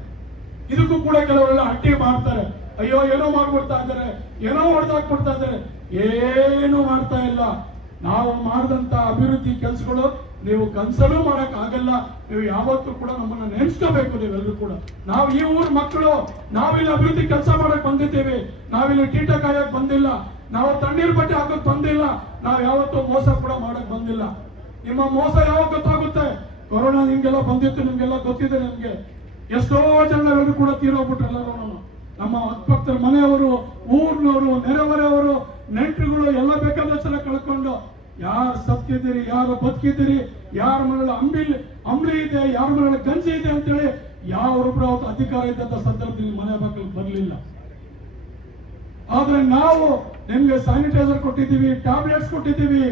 ಇದಕ್ಕೂ ಕೂಡ ಕೆಲವರೆಲ್ಲ ಅಡ್ಡಿ ಮಾಡ್ತಾರೆ. ಅಯ್ಯೋ ಏನೋ ಮಾಡ್ಬಿಡ್ತಾ ಇದ್ದಾರೆ, ಏನೋ ಹೊಡೆದಾಕ್ಬಿಡ್ತಾ ಇದ್ದಾರೆ. ಏನು ಮಾಡ್ತಾ ಇಲ್ಲ. ನಾವು ಮಾಡಿದಂತ ಅಭಿವೃದ್ಧಿ ಕೆಲಸಗಳು ನೀವು ಕನ್ಸಲ್ಲೂ ಮಾಡಕ್ ಆಗಲ್ಲ. ನೀವು ಯಾವತ್ತೂ ಕೂಡ ನಮ್ಮನ್ನ ನೆನೆಸ್ಕೋಬೇಕು ನೀವೆಲ್ಲರೂ ಕೂಡ. ನಾವು ಈ ಊರ್ ಮಕ್ಕಳು, ನಾವಿಲ್ಲಿ ಅಭಿವೃದ್ಧಿ ಕೆಲಸ ಮಾಡಕ್ ಬಂದಿದ್ದೇವೆ, ನಾವಿಲ್ಲಿ ಕೀಟ ಕಾಯಕ್ ಬಂದಿಲ್ಲ, ನಾವು ತಣ್ಣೀರ್ ಬಟ್ಟೆ ಹಾಕಕ್ ಬಂದಿಲ್ಲ, ನಾವು ಯಾವತ್ತೂ ಮೋಸ ಕೂಡ ಮಾಡಕ್ ಬಂದಿಲ್ಲ. ನಿಮ್ಮ ಮೋಸ ಯಾವಾಗ ಗೊತ್ತಾಗುತ್ತೆ? ಕೊರೋನಾ ನಿಮ್ಗೆಲ್ಲ ಬಂದಿತ್ತು, ನಿಮ್ಗೆಲ್ಲ ಗೊತ್ತಿದೆ. ನಿಮ್ಗೆ ಎಷ್ಟೋ ಜನರು ಕೂಡ ತೀರೋಗ್ಬಿಟ್ರಲ್ಲ. ನಮ್ಮ ಅಕ್ಕಪಕ್ಕದ ಮನೆಯವರು, ಊರ್ನವರು, ನೆರೆಹೊರೆಯವರು, ನೆಂಟರುಗಳು ಎಲ್ಲ ಬೇಕಾದಷ್ಟೆಲ್ಲ ಕಳ್ಕೊಂಡು ಯಾರು ಸತ್ತಿದ್ದೀರಿ, ಯಾರು ಬದುಕಿದ್ದೀರಿ, ಯಾರ ಮನೆಯಲ್ಲಿ ಅಂಬ್ಲಿ ಇದೆ, ಯಾರ ಮನೆಯಲ್ಲಿ ಗಂಜಿ ಇದೆ ಅಂತೇಳಿ ಯಾರೊಬ್ರು ಅವತ್ತು ಅಧಿಕಾರ ಇದ್ದಂತ ಸಂದರ್ಭದಲ್ಲಿ ಮನೆ ಬಾಗಿಲು ಬರಲಿಲ್ಲ. ಆದ್ರೆ ನಾವು ನಿಮ್ಗೆ ಸ್ಯಾನಿಟೈಸರ್ ಕೊಟ್ಟಿದ್ದೀವಿ, ಟ್ಯಾಬ್ಲೆಟ್ಸ್ ಕೊಟ್ಟಿದ್ದೀವಿ,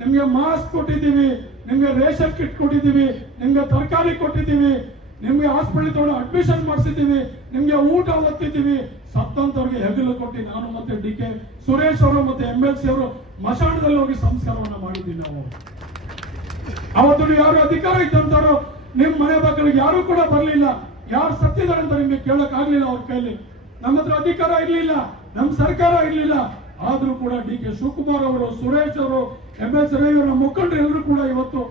ನಿಮ್ಗೆ ಮಾಸ್ಕ್ ಕೊಟ್ಟಿದ್ದೀವಿ, ನಿಮ್ಗೆ ರೇಷನ್ ಕಿಟ್ ಕೊಟ್ಟಿದ್ದೀವಿ, ನಿಮ್ಗೆ ತರಕಾರಿ ಕೊಟ್ಟಿದ್ದೀವಿ, ನಿಮ್ಗೆ ಹಾಸ್ಪಿಟಲ್ ತಗೊಂಡು ಅಡ್ಮಿಷನ್ ಮಾಡಿಸಿದ್ದೀವಿ, ನಿಮ್ಗೆ ಊಟ ಒತ್ತಿದ್ದೀವಿ. ಸತ್ತಂತವ್ರಿಗೆ ಹೆಗಲು ಕೊಟ್ಟು ನಾನು ಮತ್ತೆ ಡಿ.ಕೆ. ಸುರೇಶ್ ಅವರು ಮತ್ತೆ MLC ಅವರು ಮಶಾಣದಲ್ಲಿ ಹೋಗಿ ಸಂಸ್ಕಾರವನ್ನ ಮಾಡಿದ್ದೀವಿ ನಾವು. ಅವತ್ತು ಯಾರು ಅಧಿಕಾರ ಇದ್ದಂತವ್ರು ನಿಮ್ ಮನೆ ಬಾಗಿಲಿಗೆ ಯಾರು ಕೂಡ ಬರಲಿಲ್ಲ. ಯಾರು ಸತ್ತಿದ್ದಾರೆ ಅಂತ ನಿಮ್ಗೆ ಕೇಳಕ್ ಆಗ್ಲಿಲ್ಲ ಅವ್ರ ಕೈಲಿ. ನಮ್ಮ ಹತ್ರ ಅಧಿಕಾರ ಇರ್ಲಿಲ್ಲ, ನಮ್ ಸರ್ಕಾರ ಇರ್ಲಿಲ್ಲ. ಆದ್ರೂ ಕೂಡ ಡಿ.ಕೆ. ಶಿವಕುಮಾರ್ ಅವರು, ಸುರೇಶ್ ಅವರು, MLC ಅವರ ಮುಖಂಡರು ಎಲ್ಲರೂ ಕೂಡ ಇವತ್ತು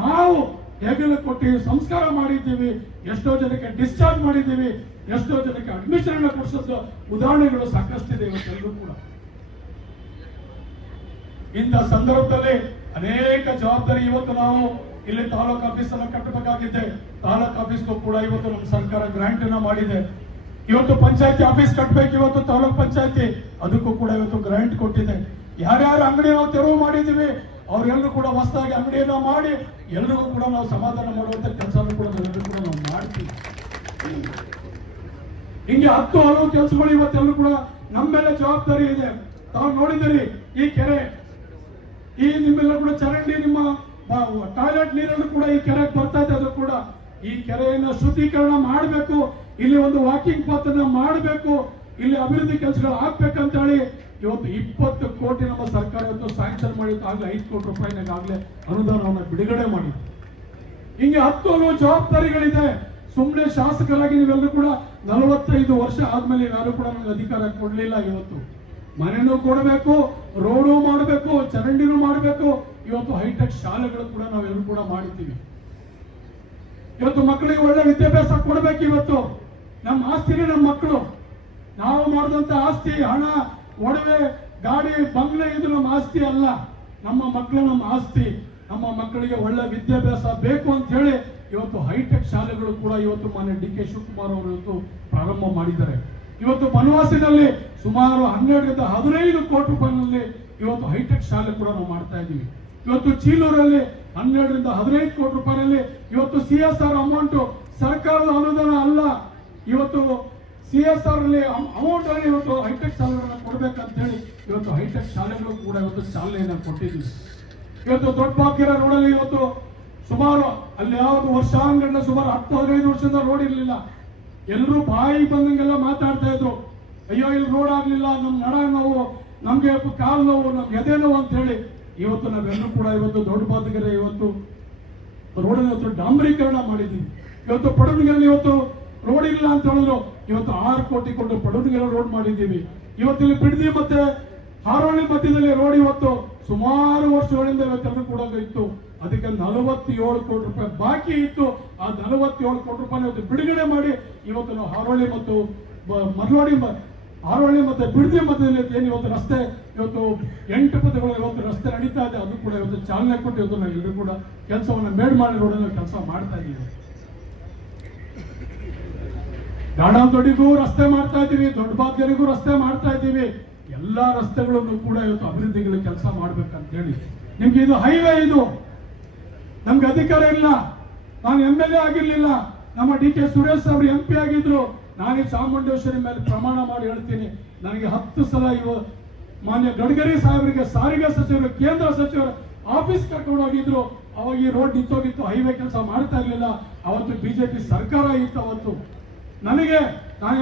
ನಾವು ಹೆಗಲು ಕೊಟ್ಟು ಸಂಸ್ಕಾರ ಮಾಡಿದ್ದೀವಿ. ಎಷ್ಟೋ ಜನಕ್ಕೆ ಡಿಸ್ಚಾರ್ಜ್ ಮಾಡಿದ್ದೀವಿ, ಎಷ್ಟೋ ಜನಕ್ಕೆ ಅಡ್ಮಿಷನ್ ಅನ್ನ ಕೊಡಿಸೋದು ಉದಾಹರಣೆಗಳು ಸಾಕಷ್ಟಿದೆ ಇವತ್ತೆಲ್ಲರೂ ಕೂಡ. ಇಂಥ ಸಂದರ್ಭದಲ್ಲಿ ಅನೇಕ ಜವಾಬ್ದಾರಿ ಇವತ್ತು ನಾವು ಇಲ್ಲಿ ತಾಲೂಕು ಆಫೀಸ್ ಅನ್ನ ಕಟ್ಟಬೇಕಾಗಿದೆ. ತಾಲೂಕು ಆಫೀಸ್ಗೂ ಕೂಡ ಇವತ್ತು ನಮ್ಮ ಸರ್ಕಾರ ಗ್ರಾಂಟ್ ಅನ್ನ ಮಾಡಿದೆ. ಇವತ್ತು ಪಂಚಾಯತಿ ಆಫೀಸ್ ಕಟ್ಟಬೇಕು, ಇವತ್ತು ತಾಲೂಕ್ ಪಂಚಾಯತಿ, ಅದಕ್ಕೂ ಕೂಡ ಇವತ್ತು ಗ್ರಾಂಟ್ ಕೊಟ್ಟಿದೆ. ಯಾರ್ಯಾರು ಅಂಗಡಿ ನಾವು ತೆರವು ಮಾಡಿದ್ದೀವಿ ಅವ್ರೆಲ್ಲರೂ ಕೂಡ ಹೊಸದಾಗಿ ಅಂಗಡಿಯನ್ನ ಮಾಡಿ ಎಲ್ರಿಗೂ ಕೂಡ ನಾವು ಸಮಾಧಾನ ಮಾಡುವಂತ ಕೆಲಸನೂ ಕೂಡ ನಾವೆಲ್ಲರೂ ಕೂಡ ನಾವು ಮಾಡ್ತೀವಿ. ಹಿಂಗೆ 10 ಹಲವು ಕೆಲಸಗಳು ಇವತ್ತೆಲ್ಲರೂ ಕೂಡ ನಮ್ಮ ಮೇಲೆ ಜವಾಬ್ದಾರಿ ಇದೆ. ತಾವು ನೋಡಿದಿರಿ ಈ ಕೆರೆ, ಈ ನಿಮ್ಮೆಲ್ಲ ಕೂಡ ಚರಂಡಿ, ನಿಮ್ಮ ಟಾಯ್ಲೆಟ್ ನೀರನ್ನು ಕೂಡ ಈ ಕೆರೆಗೆ ಬರ್ತಾ ಇದೆ. ಅದು ಕೂಡ ಈ ಕೆರೆಯನ್ನ ಶುದ್ಧೀಕರಣ ಮಾಡಬೇಕು, ಇಲ್ಲಿ ಒಂದು ವಾಕಿಂಗ್ ಪಾತನ್ನ ಮಾಡಬೇಕು, ಇಲ್ಲಿ ಅಭಿವೃದ್ಧಿ ಕೆಲಸಗಳು ಆಗ್ಬೇಕಂತ ಹೇಳಿ ಇವತ್ತು 20 ಕೋಟಿ ನಮ್ಮ ಸರ್ಕಾರ ಇವತ್ತು ಸ್ಯಾಂಕ್ಷನ್ ಮಾಡಿತ್ತು. ಆಗ್ಲೇ 5 ಕೋಟಿ ರೂಪಾಯಿನಾಗಲೇ ಅನುದಾನವನ್ನು ಬಿಡುಗಡೆ ಮಾಡಿತ್ತು. ಹಿಂಗೆ 10 ಹಲವು ಜವಾಬ್ದಾರಿಗಳಿದೆ. ಸುಮ್ಮನೆ ಶಾಸಕರಾಗಿ ನೀವೆಲ್ಲರೂ ಕೂಡ 45 ವರ್ಷ ಆದ್ಮೇಲೆ ಯಾರು ಕೂಡ ನಮ್ಗೆ ಅಧಿಕಾರ ಕೊಡ್ಲಿಲ್ಲ. ಇವತ್ತು ಮನೆನೂ ಕೊಡಬೇಕು, ರೋಡು ಮಾಡಬೇಕು, ಚರಂಡಿನೂ ಮಾಡಬೇಕು. ಇವತ್ತು ಹೈಟೆಕ್ ಶಾಲೆಗಳು ಕೂಡ ನಾವೆಲ್ಲರೂ ಕೂಡ ಮಾಡಿದ್ದೀವಿ. ಇವತ್ತು ಮಕ್ಕಳಿಗೆ ಒಳ್ಳೆ ವಿದ್ಯಾಭ್ಯಾಸ ಕೊಡಬೇಕು. ಇವತ್ತು ನಮ್ಮ ಆಸ್ತಿನೇ ನಮ್ಮ ಮಕ್ಕಳು. ನಾವು ಮಾಡಿದಂತ ಆಸ್ತಿ, ಹಣ, ಒಡವೆ, ಗಾಡಿ, ಬಂಗ್ಲೆ ಇದು ನಮ್ಮ ಆಸ್ತಿ ಅಲ್ಲ. ನಮ್ಮ ಮಕ್ಕಳು ನಮ್ಮ ಆಸ್ತಿ. ನಮ್ಮ ಮಕ್ಕಳಿಗೆ ಒಳ್ಳೆ ವಿದ್ಯಾಭ್ಯಾಸ ಬೇಕು ಅಂತ ಹೇಳಿ ಇವತ್ತು ಹೈಟೆಕ್ ಶಾಲೆಗಳು ಕೂಡ ಇವತ್ತು ಮಾನ್ಯ ಡಿ.ಕೆ. ಶಿವಕುಮಾರ್ ಅವರು ಇವತ್ತು ಪ್ರಾರಂಭ ಮಾಡಿದ್ದಾರೆ. ಇವತ್ತು ಬನವಾಸಿನಲ್ಲಿ ಸುಮಾರು 12 ರಿಂದ 15 ಕೋಟಿ ರೂಪಾಯಿನಲ್ಲಿ ಇವತ್ತು ಹೈಟೆಕ್ ಶಾಲೆ ಕೂಡ ನಾವು ಮಾಡ್ತಾ ಇದ್ದೀವಿ. ಇವತ್ತು ಚೀಲೂರಲ್ಲಿ 12 ರಿಂದ 15 ಕೋಟಿ ರೂಪಾಯಿನಲ್ಲಿ ಇವತ್ತು CSR ಅಮೌಂಟ್, ಸರ್ಕಾರದ ಅನುದಾನ ಅಲ್ಲ, ಇವತ್ತು CSR ಅಲ್ಲಿ ಅಮೌಂಟ್ ಅಲ್ಲಿ ಇವತ್ತು ಹೈಟೆಕ್ ಶಾಲೆಗಳನ್ನ ಕೊಡ್ಬೇಕಂತ ಹೇಳಿ ಇವತ್ತು ಹೈಟೆಕ್ ಶಾಲೆಗಳು ಕೂಡ ಇವತ್ತು ಶಾಲೆಯನ್ನ ಕೊಟ್ಟಿದ್ದೀವಿ. ಇವತ್ತು ದೊಡ್ಡ ಬಾಕಿರ ರೋಡಲ್ಲಿ ಇವತ್ತು ಸುಮಾರು ಅಲ್ಲಿ ಯಾವ್ದು ವರ್ಷಾಂಗಣ ಸುಮಾರು 10-15 ವರ್ಷದಿಂದ ರೋಡ್ ಇರ್ಲಿಲ್ಲ. ಎಲ್ಲರೂ ಬಾಯಿ ಬಂದಂಗೆಲ್ಲ ಮಾತಾಡ್ತಾ ಇದ್ರು, ಅಯ್ಯೋ ಇಲ್ಲಿ ರೋಡ್ ಆಗ್ಲಿಲ್ಲ, ನಮ್ ನಡ ನೋವು, ನಮ್ಗೆ ಕಾಲು ನೋವು, ನಮ್ಗೆ ಎದೆ ನೋವು ಅಂತ ಹೇಳಿ. ಇವತ್ತು ನಾವೆಲ್ಲರೂ ಕೂಡ ಇವತ್ತು ದೊಡ್ಡ ಬಾತಗೆರೆ ಇವತ್ತು ರೋಡ್ ಇವತ್ತು ಡಾಂಬರೀಕರಣ ಮಾಡಿದ್ದೀವಿ. ಇವತ್ತು ಪಡುವಣಿಗೆರೆ ಇವತ್ತು ರೋಡ್ ಇಲ್ಲ ಅಂತ ಹೇಳಿದ್ರು, ಇವತ್ತು 6 ಕೋಟಿ ಕೊಟ್ಟು ಪಡುವಣಿಗೆರೆ ರೋಡ್ ಮಾಡಿದ್ದೀವಿ. ಇವತ್ತಿಲ್ಲಿ ಬಿಡದಿ ಮತ್ತೆ ಹಾರೋಳಿ ಮಧ್ಯದಲ್ಲಿ ರೋಡ್ ಇವತ್ತು ಸುಮಾರು ವರ್ಷಗಳಿಂದ ಇವತ್ತೆಲ್ಲರೂ ಕೂಡ ಇತ್ತು. ಅದಕ್ಕೆ 47 ಕೋಟಿ ರೂಪಾಯಿ ಬಾಕಿ ಇತ್ತು. ಆ 47 ಕೋಟಿ ರೂಪಾಯಿ ಇವತ್ತು ಬಿಡುಗಡೆ ಮಾಡಿ ಇವತ್ತು ನಾವು ಹಾರೋಳಿ ಮತ್ತು ಮರಳೋಡಿ, ಹಾರೋಳಿ ಮತ್ತೆ ಬಿಡದಿ ಮಧ್ಯದಲ್ಲಿ ಏನು ಇವತ್ತು ರಸ್ತೆ, ಇವತ್ತು 8 ಪಥಗಳು ಇವತ್ತು ರಸ್ತೆ ನಡೀತಾ ಇದೆ. ಅದು ಕೂಡ ಇವತ್ತು ಚಾಲನೆ ಕೊಟ್ಟು ಇವತ್ತು ನಾವು ಎಲ್ಲರೂ ಕೂಡ ಕೆಲಸವನ್ನು ಮೇಡ್ ಮಾಡಿ ರೋಡಲ್ಲಿ ಕೆಲಸ ಮಾಡ್ತಾ ಇದ್ದೀವಿ. ಗಾಡಾದೊಡ್ಡಿಗೂ ರಸ್ತೆ ಮಾಡ್ತಾ ಇದ್ದೀವಿ, ದೊಡ್ಡ ಬಾಗ್ಯರಿಗೂ ರಸ್ತೆ ಮಾಡ್ತಾ ಇದ್ದೀವಿ. ಎಲ್ಲಾ ರಸ್ತೆಗಳನ್ನು ಕೂಡ ಇವತ್ತು ಅಭಿವೃದ್ಧಿಗಳ ಕೆಲಸ ಮಾಡ್ಬೇಕಂತ ಹೇಳಿ. ನಿಮ್ಗೆ ಇದು ಹೈವೇ, ಇದು ನಮ್ಗೆ ಅಧಿಕಾರ ಇಲ್ಲ. ನಾನು MLA ಆಗಿರ್ಲಿಲ್ಲ, ನಮ್ಮ ಡಿ.ಕೆ. ಸುರೇಶ್ ಅವರು MP ಆಗಿದ್ರು. ನಾನೇ ಚಾಮುಂಡೇಶ್ವರಿ ಮೇಲೆ ಪ್ರಮಾಣ ಮಾಡಿ ಹೇಳ್ತೀನಿ, ನನಗೆ 10 ಸಲ ಮಾನ್ಯ ಗಡ್ಕರಿ ಸಾಹೇಬರಿಗೆ, ಸಾರಿಗೆ ಸಚಿವರು, ಕೇಂದ್ರ ಸಚಿವರು ಆಫೀಸ್ ಕರ್ಕೊಂಡು ಹೋಗಿದ್ರು. ಅವಾಗ ಈ ರೋಡ್ ನಿಂತೋಗಿತ್ತು, ಹೈವೇ ಕೆಲಸ ಮಾಡ್ತಾ ಇರ್ಲಿಲ್ಲ. ಅವತ್ತು BJP ಸರ್ಕಾರ ಇತ್ತು. ಅವತ್ತು ನಾನು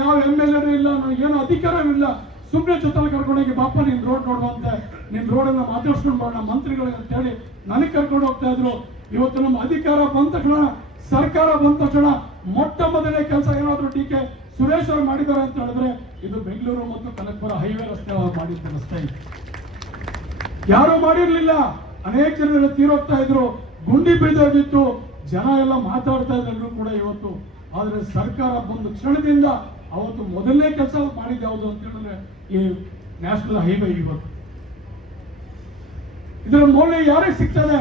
ಯಾವ MLA ಇಲ್ಲ, ನನಗೇನು ಅಧಿಕಾರವಿಲ್ಲ. ಸುಮ್ಮನೆ ಜೊತೆಲಿ ಕರ್ಕೊಂಡೋಗಿ ಬಾಪ ನಿನ್ ರೋಡ್ ನೋಡುವಂತೆ, ನಿನ್ ರೋಡನ್ನ ಮಾತಾಡ್ಸ್ಕೊಂಡು ಬರೋಣ ಮಂತ್ರಿಗಳಿಗೆ ಅಂತ ಹೇಳಿ ನನಗೆ ಕರ್ಕೊಂಡು ಹೋಗ್ತಾ ಇದ್ರು. ಇವತ್ತು ನಮ್ಮ ಅಧಿಕಾರ ಬಂದ ತಕ್ಷಣ, ಸರ್ಕಾರ ಬಂದ ತಕ್ಷಣ ಮೊಟ್ಟ ಮೊದಲನೇ ಕೆಲಸ ಏನಾದ್ರು ಡಿ.ಕೆ. ಸುರೇಶ್ ಅವರು ಮಾಡಿದ್ದಾರೆ ಅಂತ ಹೇಳಿದ್ರೆ ಇದು ಬೆಂಗಳೂರು ಮತ್ತು ಕನಕಪುರ ಹೈವೇ ರಸ್ತೆ ಮಾಡಿದ್ದ ರಸ್ತೆ. ಯಾರು ಮಾಡಿರ್ಲಿಲ್ಲ. ಅನೇಕ ಜನರು ತೀರೋಗ್ತಾ ಇದ್ರು. ಗುಂಡಿ ಬಿದ್ದೋಗಿತ್ತು, ಜನ ಎಲ್ಲ ಮಾತಾಡ್ತಾ ಇದ್ರು ಕೂಡ ಇವತ್ತು. ಆದ್ರೆ ಸರ್ಕಾರ ಬಂದ ಕ್ಷಣದಿಂದ ಅವತ್ತು ಮೊದಲನೇ ಕೆಲಸ ಮಾಡಿದ ಯಾವುದು ಅಂತ ಹೇಳಿದ್ರೆ ಈ ನ್ಯಾಷನಲ್ ಹೈವೇ. ಇವತ್ತು ಇದರ ಮೌಲ್ಯ ಯಾರಿಗೆ ಸಿಗ್ತದೆ?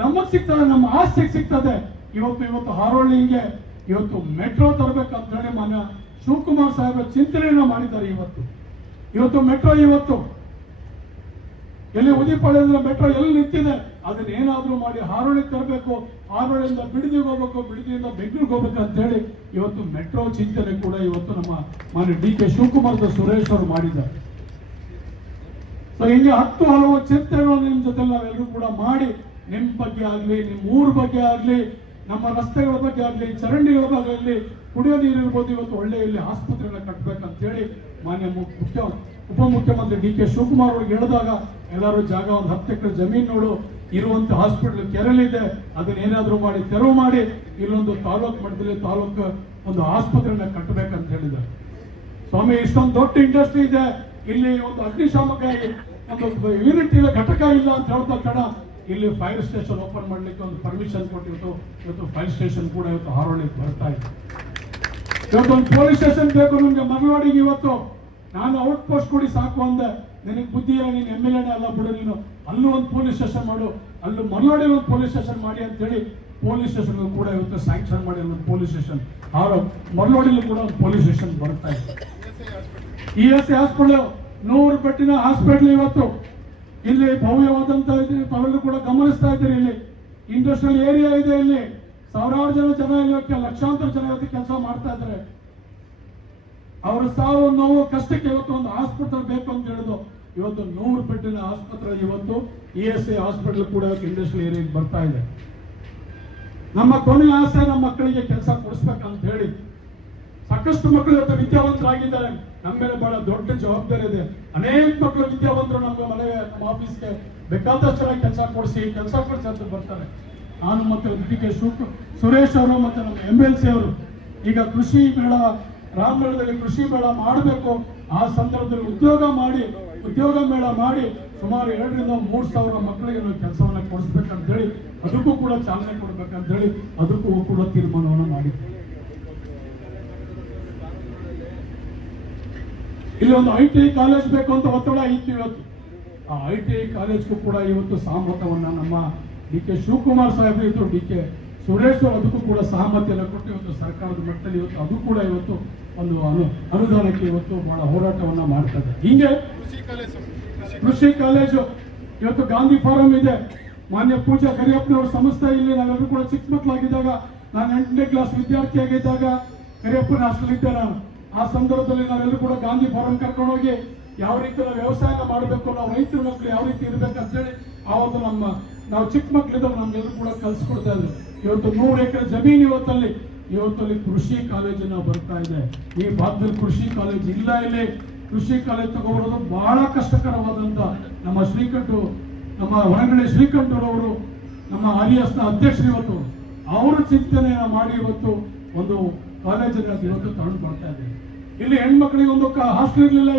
ನಮಗ್ ಸಿಗ್ತದೆ, ನಮ್ಮ ಆಸ್ತಿಗೆ ಸಿಗ್ತದೆ. ಇವತ್ತು ಹಾರೋಳ್ಳಿಗೆ ಇವತ್ತು ಮೆಟ್ರೋ ತರಬೇಕಂತ ಹೇಳಿ ಮಾನ್ಯ ಶಿವಕುಮಾರ್ ಸಾಹೇಬ್ ಚಿಂತನೆಯನ್ನ ಮಾಡಿದ್ದಾರೆ. ಇವತ್ತು ಮೆಟ್ರೋ ಇವತ್ತು ಎಲ್ಲಿ ಉದಿಪಾಳ್ಯದ ಮೆಟ್ರೋ ಎಲ್ಲಿ ನಿಂತಿದೆ, ಅದನ್ನ ಏನಾದ್ರೂ ಮಾಡಿ ಹಾರೋಳಿಗೆ ತರಬೇಕು, ಹಾರೋಳಿಂದ ಬಿಡದಿಗೆ ಹೋಗ್ಬೇಕು, ಬಿಡದಿಯಿಂದ ಬೆಂಗಳೂರಿಗೆ ಹೋಗ್ಬೇಕು ಅಂತ ಹೇಳಿ ಇವತ್ತು ಮೆಟ್ರೋ ಚಿಂತನೆ ಕೂಡ ಇವತ್ತು ನಮ್ಮ ಮಾನ್ಯ ಡಿ ಕೆ ಶಿವಕುಮಾರ್ ಸುರೇಶ್ ಅವರು ಮಾಡಿದ್ದಾರೆ. ಸೊ ಹಿಂಗೆ 10 ಹಲವು ಚಿಂತನೆಗಳು ನಿಮ್ ಜೊತೆ ನಾವೆಲ್ಲರೂ ಕೂಡ ಮಾಡಿ, ನಿಮ್ ಬಗ್ಗೆ ಆಗ್ಲಿ, ನಿಮ್ ಊರ್ ಬಗ್ಗೆ ಆಗ್ಲಿ, ನಮ್ಮ ರಸ್ತೆಗಳ ಬಗ್ಗೆ ಆಗ್ಲಿ, ಚರಂಡಿಗಳ ಬಗ್ಗೆ ಆಗ್ಲಿ, ಕುಡಿಯೋ ನೀರು ಇರ್ಬೋದು, ಇವತ್ತು ಒಳ್ಳೆ ಇಲ್ಲಿ ಆಸ್ಪತ್ರೆಗಳನ್ನ ಕಟ್ಟಬೇಕಂತ ಹೇಳಿ ಮಾನ್ಯ ಉಪಮುಖ್ಯಮಂತ್ರಿ ಡಿ ಕೆ ಶಿವಕುಮಾರ್ ಅವ್ರಿಗೆ ಹೇಳಿದಾಗ ಎಲ್ಲರೂ ಜಾಗ ಒಂದು 10 ಎಕರೆ ಜಮೀನು ಇರುವಂತ ಹಾಸ್ಪಿಟಲ್ ಕೆರಳಿದೆ, ಅದನ್ನ ಏನಾದ್ರೂ ಮಾಡಿ ತೆರವು ಮಾಡಿ ಇಲ್ಲೊಂದು ತಾಲೂಕು ಮಟ್ಟದಲ್ಲಿ ಒಂದು ಆಸ್ಪತ್ರೆಯನ್ನ ಕಟ್ಟಬೇಕಂತ ಹೇಳಿದ್ದಾರೆ. ಸ್ವಾಮಿ, ಇಷ್ಟೊಂದು ದೊಡ್ಡ ಇಂಡಸ್ಟ್ರಿ ಇದೆ, ಇಲ್ಲಿ ಒಂದು ಅಗ್ನಿಶಾಮಕ ಒಂದು ಯೂನಿಟ್ ಇಲ್ಲ, ಘಟಕ ಇಲ್ಲ ಅಂತ ಹೇಳ್ತಾ ಕಣ ಇಲ್ಲಿ ಫೈರ್ ಸ್ಟೇಷನ್ ಓಪನ್ ಮಾಡ್ಲಿಕ್ಕೆ ಒಂದು ಪರ್ಮಿಷನ್ ಕೊಟ್ಟಿತ್ತು. ಇವತ್ತು ಫೈರ್ ಸ್ಟೇಷನ್ ಕೂಡ ಇವತ್ತು ಹಾರೋಳಿಗೆ ಬರ್ತಾ ಇದೆ. ಇವತ್ತು ಒಂದು ಪೊಲೀಸ್ ಸ್ಟೇಷನ್ ಬೇಕು ನಿಮ್ಗೆ ಮರವಾಡಿಗೆ. ಇವತ್ತು ನಾನು ಔಟ್ ಪೋಸ್ಟ್ ಕೊಡಿ ಸಾಕು ಅಂದೆ, ನಿನಗೆ ಬುದ್ಧಿ ಇಲ್ಲ, ನೀನು MLA ಅಲ್ಲ ಬಿಡು, ನೀನು ಅಲ್ಲೂ ಒಂದು ಪೊಲೀಸ್ ಸ್ಟೇಷನ್ ಮಾಡು, ಅಲ್ಲೂ ಮರವಾಡಿ ಒಂದು ಪೊಲೀಸ್ ಸ್ಟೇಷನ್ ಮಾಡಿ ಅಂತ ಹೇಳಿ ಪೊಲೀಸ್ ಸ್ಟೇಷನ್ ಕೂಡ ಇವತ್ತು ಸ್ಯಾಂಕ್ಷನ್ ಮಾಡಿ ಒಂದು ಪೊಲೀಸ್ ಸ್ಟೇಷನ್ ಮರವಾಡಿಲೂ ಕೂಡ ಒಂದು ಪೊಲೀಸ್ ಸ್ಟೇಷನ್ ಬರ್ತಾ ಇದೆ. ESI ಹಾಸ್ಪಿಟಲ್ 100 ಬೆಡ್ಡಿನ ಹಾಸ್ಪಿಟಲ್ ಇವತ್ತು ಇಲ್ಲಿ ಭವ್ಯವಾದಂತ ತಾವೆಲ್ಲರೂ ಕೂಡ ಗಮನಿಸ್ತಾ ಇದ್ದೀರಿ. ಇಲ್ಲಿ ಇಂಡಸ್ಟ್ರಿಯಲ್ ಏರಿಯಾ ಇದೆ, ಇಲ್ಲಿ ಸಾವಿರಾರು ಜನ ಇಲ್ಲಿ ಲಕ್ಷಾಂತರ ಜನ ಇವತ್ತು ಕೆಲಸ ಮಾಡ್ತಾ ಇದ್ದಾರೆ. ಅವರ ಸಾವು ನೋವು ಕಷ್ಟಕ್ಕೆ ಇವತ್ತು ಒಂದು ಆಸ್ಪತ್ರೆ ಬೇಕು ಅಂತ ಹೇಳಿದ್ರು. ಇವತ್ತು 100 ಬೆಡ್ಡಿನ ಆಸ್ಪತ್ರೆ ಇವತ್ತು ESI ಹಾಸ್ಪಿಟಲ್ ಕೂಡ ಇಂಡಸ್ಟ್ರಿಯಲ್ ಏರಿಯಾಗೆ ಬರ್ತಾ ಇದೆ. ನಮ್ಮ ಕೊನೆಯ ಆಸೆ ನಮ್ಮ ಮಕ್ಕಳಿಗೆ ಕೆಲಸ ಕೊಡಿಸ್ಬೇಕಂತ ಹೇಳಿ ಸಾಕಷ್ಟು ಮಕ್ಕಳು ಇವತ್ತು ವಿದ್ಯಾವಂತರಾಗಿದ್ದಾರೆ. ನಮ್ಮ ಮೇಲೆ ಬಹಳ ದೊಡ್ಡ ಜವಾಬ್ದಾರಿ ಇದೆ. ಅನೇಕ ಮಕ್ಕಳು ವಿದ್ಯಾವಂತರು ನಮ್ಮ ಮನೆಗೆ, ನಮ್ಮ ಆಫೀಸ್ಗೆ ಬೇಕಾದಷ್ಟು ಚೆನ್ನಾಗಿ ಕೆಲಸ ಕೊಡಿಸಿ ಅಂತ ಬರ್ತಾರೆ. ನಾನು ಮತ್ತೆ ಡಿ ಕೆ ಸುರೇಶ್ ಅವರು ಮತ್ತೆ ನಮ್ಮ MLC ಅವರು ಈಗ ಕೃಷಿ ಮೇಳ, ರಾಮನಗರದಲ್ಲಿ ಕೃಷಿ ಮೇಳ ಮಾಡಬೇಕು. ಆ ಸಂದರ್ಭದಲ್ಲಿ ಉದ್ಯೋಗ ಮೇಳ ಮಾಡಿ ಸುಮಾರು 2,000 3 ಸಾವಿರ ಮಕ್ಕಳಿಗೆ ನಾವು ಕೆಲಸವನ್ನ ಕೊಡಿಸ್ಬೇಕಂತ ಹೇಳಿ ಅದಕ್ಕೂ ಕೂಡ ಚಾಲನೆ ಕೊಡ್ಬೇಕಂತ ಹೇಳಿ ಅದಕ್ಕೂ ಕೂಡ ತೀರ್ಮಾನವನ್ನು ಮಾಡಿದ್ವಿ. ಇಲ್ಲಿ ಒಂದು ITI ಕಾಲೇಜ್ ಬೇಕು ಅಂತ ಒತ್ತಡ ಇತ್ತು. ಇವತ್ತು ಆ ITI ಕಾಲೇಜ್ಗೂ ಕೂಡ ಇವತ್ತು ಸಹಮತವನ್ನ ನಮ್ಮ ಡಿ ಕೆ ಶಿವಕುಮಾರ್ ಸಾಹೇಬರು ಇದ್ರು, ಡಿ ಕೆ ಸುರೇಶ್ ಅದಕ್ಕೂ ಕೂಡ ಸಹಮತಿಯನ್ನು ಕೊಟ್ಟು ಇವತ್ತು ಸರ್ಕಾರದ ಮಟ್ಟದಲ್ಲಿ ಇವತ್ತು ಅದು ಕೂಡ ಇವತ್ತು ಒಂದು ಅನುದಾನಕ್ಕೆ ಇವತ್ತು ಬಹಳ ಹೋರಾಟವನ್ನ ಮಾಡ್ತದೆ. ಹಿಂಗೆ ಕೃಷಿ ಕಾಲೇಜು ಇವತ್ತು ಗಾಂಧಿ ಫಾರಂ ಇದೆ. ಮಾನ್ಯ ಪೂಜಾ ಕರಿಯಪ್ಪನವ್ರ ಸಂಸ್ಥೆ ಇಲ್ಲಿ ನಾವೆಲ್ಲರೂ ಕೂಡ ಚಿಕ್ಕ ಮಕ್ಕಳಾಗಿದ್ದಾಗ, ನಾನು 8ನೇ ಕ್ಲಾಸ್ ವಿದ್ಯಾರ್ಥಿಯಾಗಿದ್ದಾಗ ಕರಿಯಪ್ಪನ ಹಾಸ್ಟೆಲ್ ಇದ್ದೆ ನಾನು. ಆ ಸಂದರ್ಭದಲ್ಲಿ ನಾವೆಲ್ಲರೂ ಕೂಡ ಗಾಂಧಿ ಫಾರಂ ಕರ್ಕೊಂಡೋಗಿ ಯಾವ ರೀತಿ ನಾವು ವ್ಯವಸಾಯ ಮಾಡಬೇಕು, ನಾವು ರೈತರ ಮಕ್ಕಳು ಯಾವ ರೀತಿ ಇರ್ಬೇಕಂತ ಹೇಳಿ ಆವತ್ತು ನಾವು ಚಿಕ್ಕ ಮಕ್ಕಳಿದ್ದಾಗ ನಮ್ಗೆಲ್ಲರೂ ಕೂಡ ಕಲ್ಸ್ಕೊಡ್ತಾ ಇದ್ರು. ಇವತ್ತು 100 ಎಕರೆ ಜಮೀನು ಇವತ್ತಲ್ಲಿ ಕೃಷಿ ಕಾಲೇಜು ಬರ್ತಾ ಇದೆ. ಈ ಭಾಗದಲ್ಲಿ ಕೃಷಿ ಕಾಲೇಜ್ ಇಲ್ಲ. ಇಲ್ಲಿ ಕೃಷಿ ಕಾಲೇಜ್ ತಗೊಳ್ಳೋದು ಬಹಳ ಕಷ್ಟಕರವಾದಂತ ನಮ್ಮ ಹೊರಗಡೆ ಶ್ರೀಕಂಠರವರು, ನಮ್ಮ RS ಅಧ್ಯಕ್ಷರು ಇವತ್ತು ಅವರು ಚಿಂತನೆಯನ್ನ ಮಾಡಿ ಇವತ್ತು ಒಂದು ಕಾಲೇಜನ್ನು ಇವತ್ತು ತಗೊಂಡು ಬರ್ತಾ ಇದೆ. ಇಲ್ಲಿ ಹೆಣ್ಮಕ್ಳಿಗೆ ಒಂದು ಹಾಸ್ಟೆಲ್ ಇರಲಿಲ್ಲ.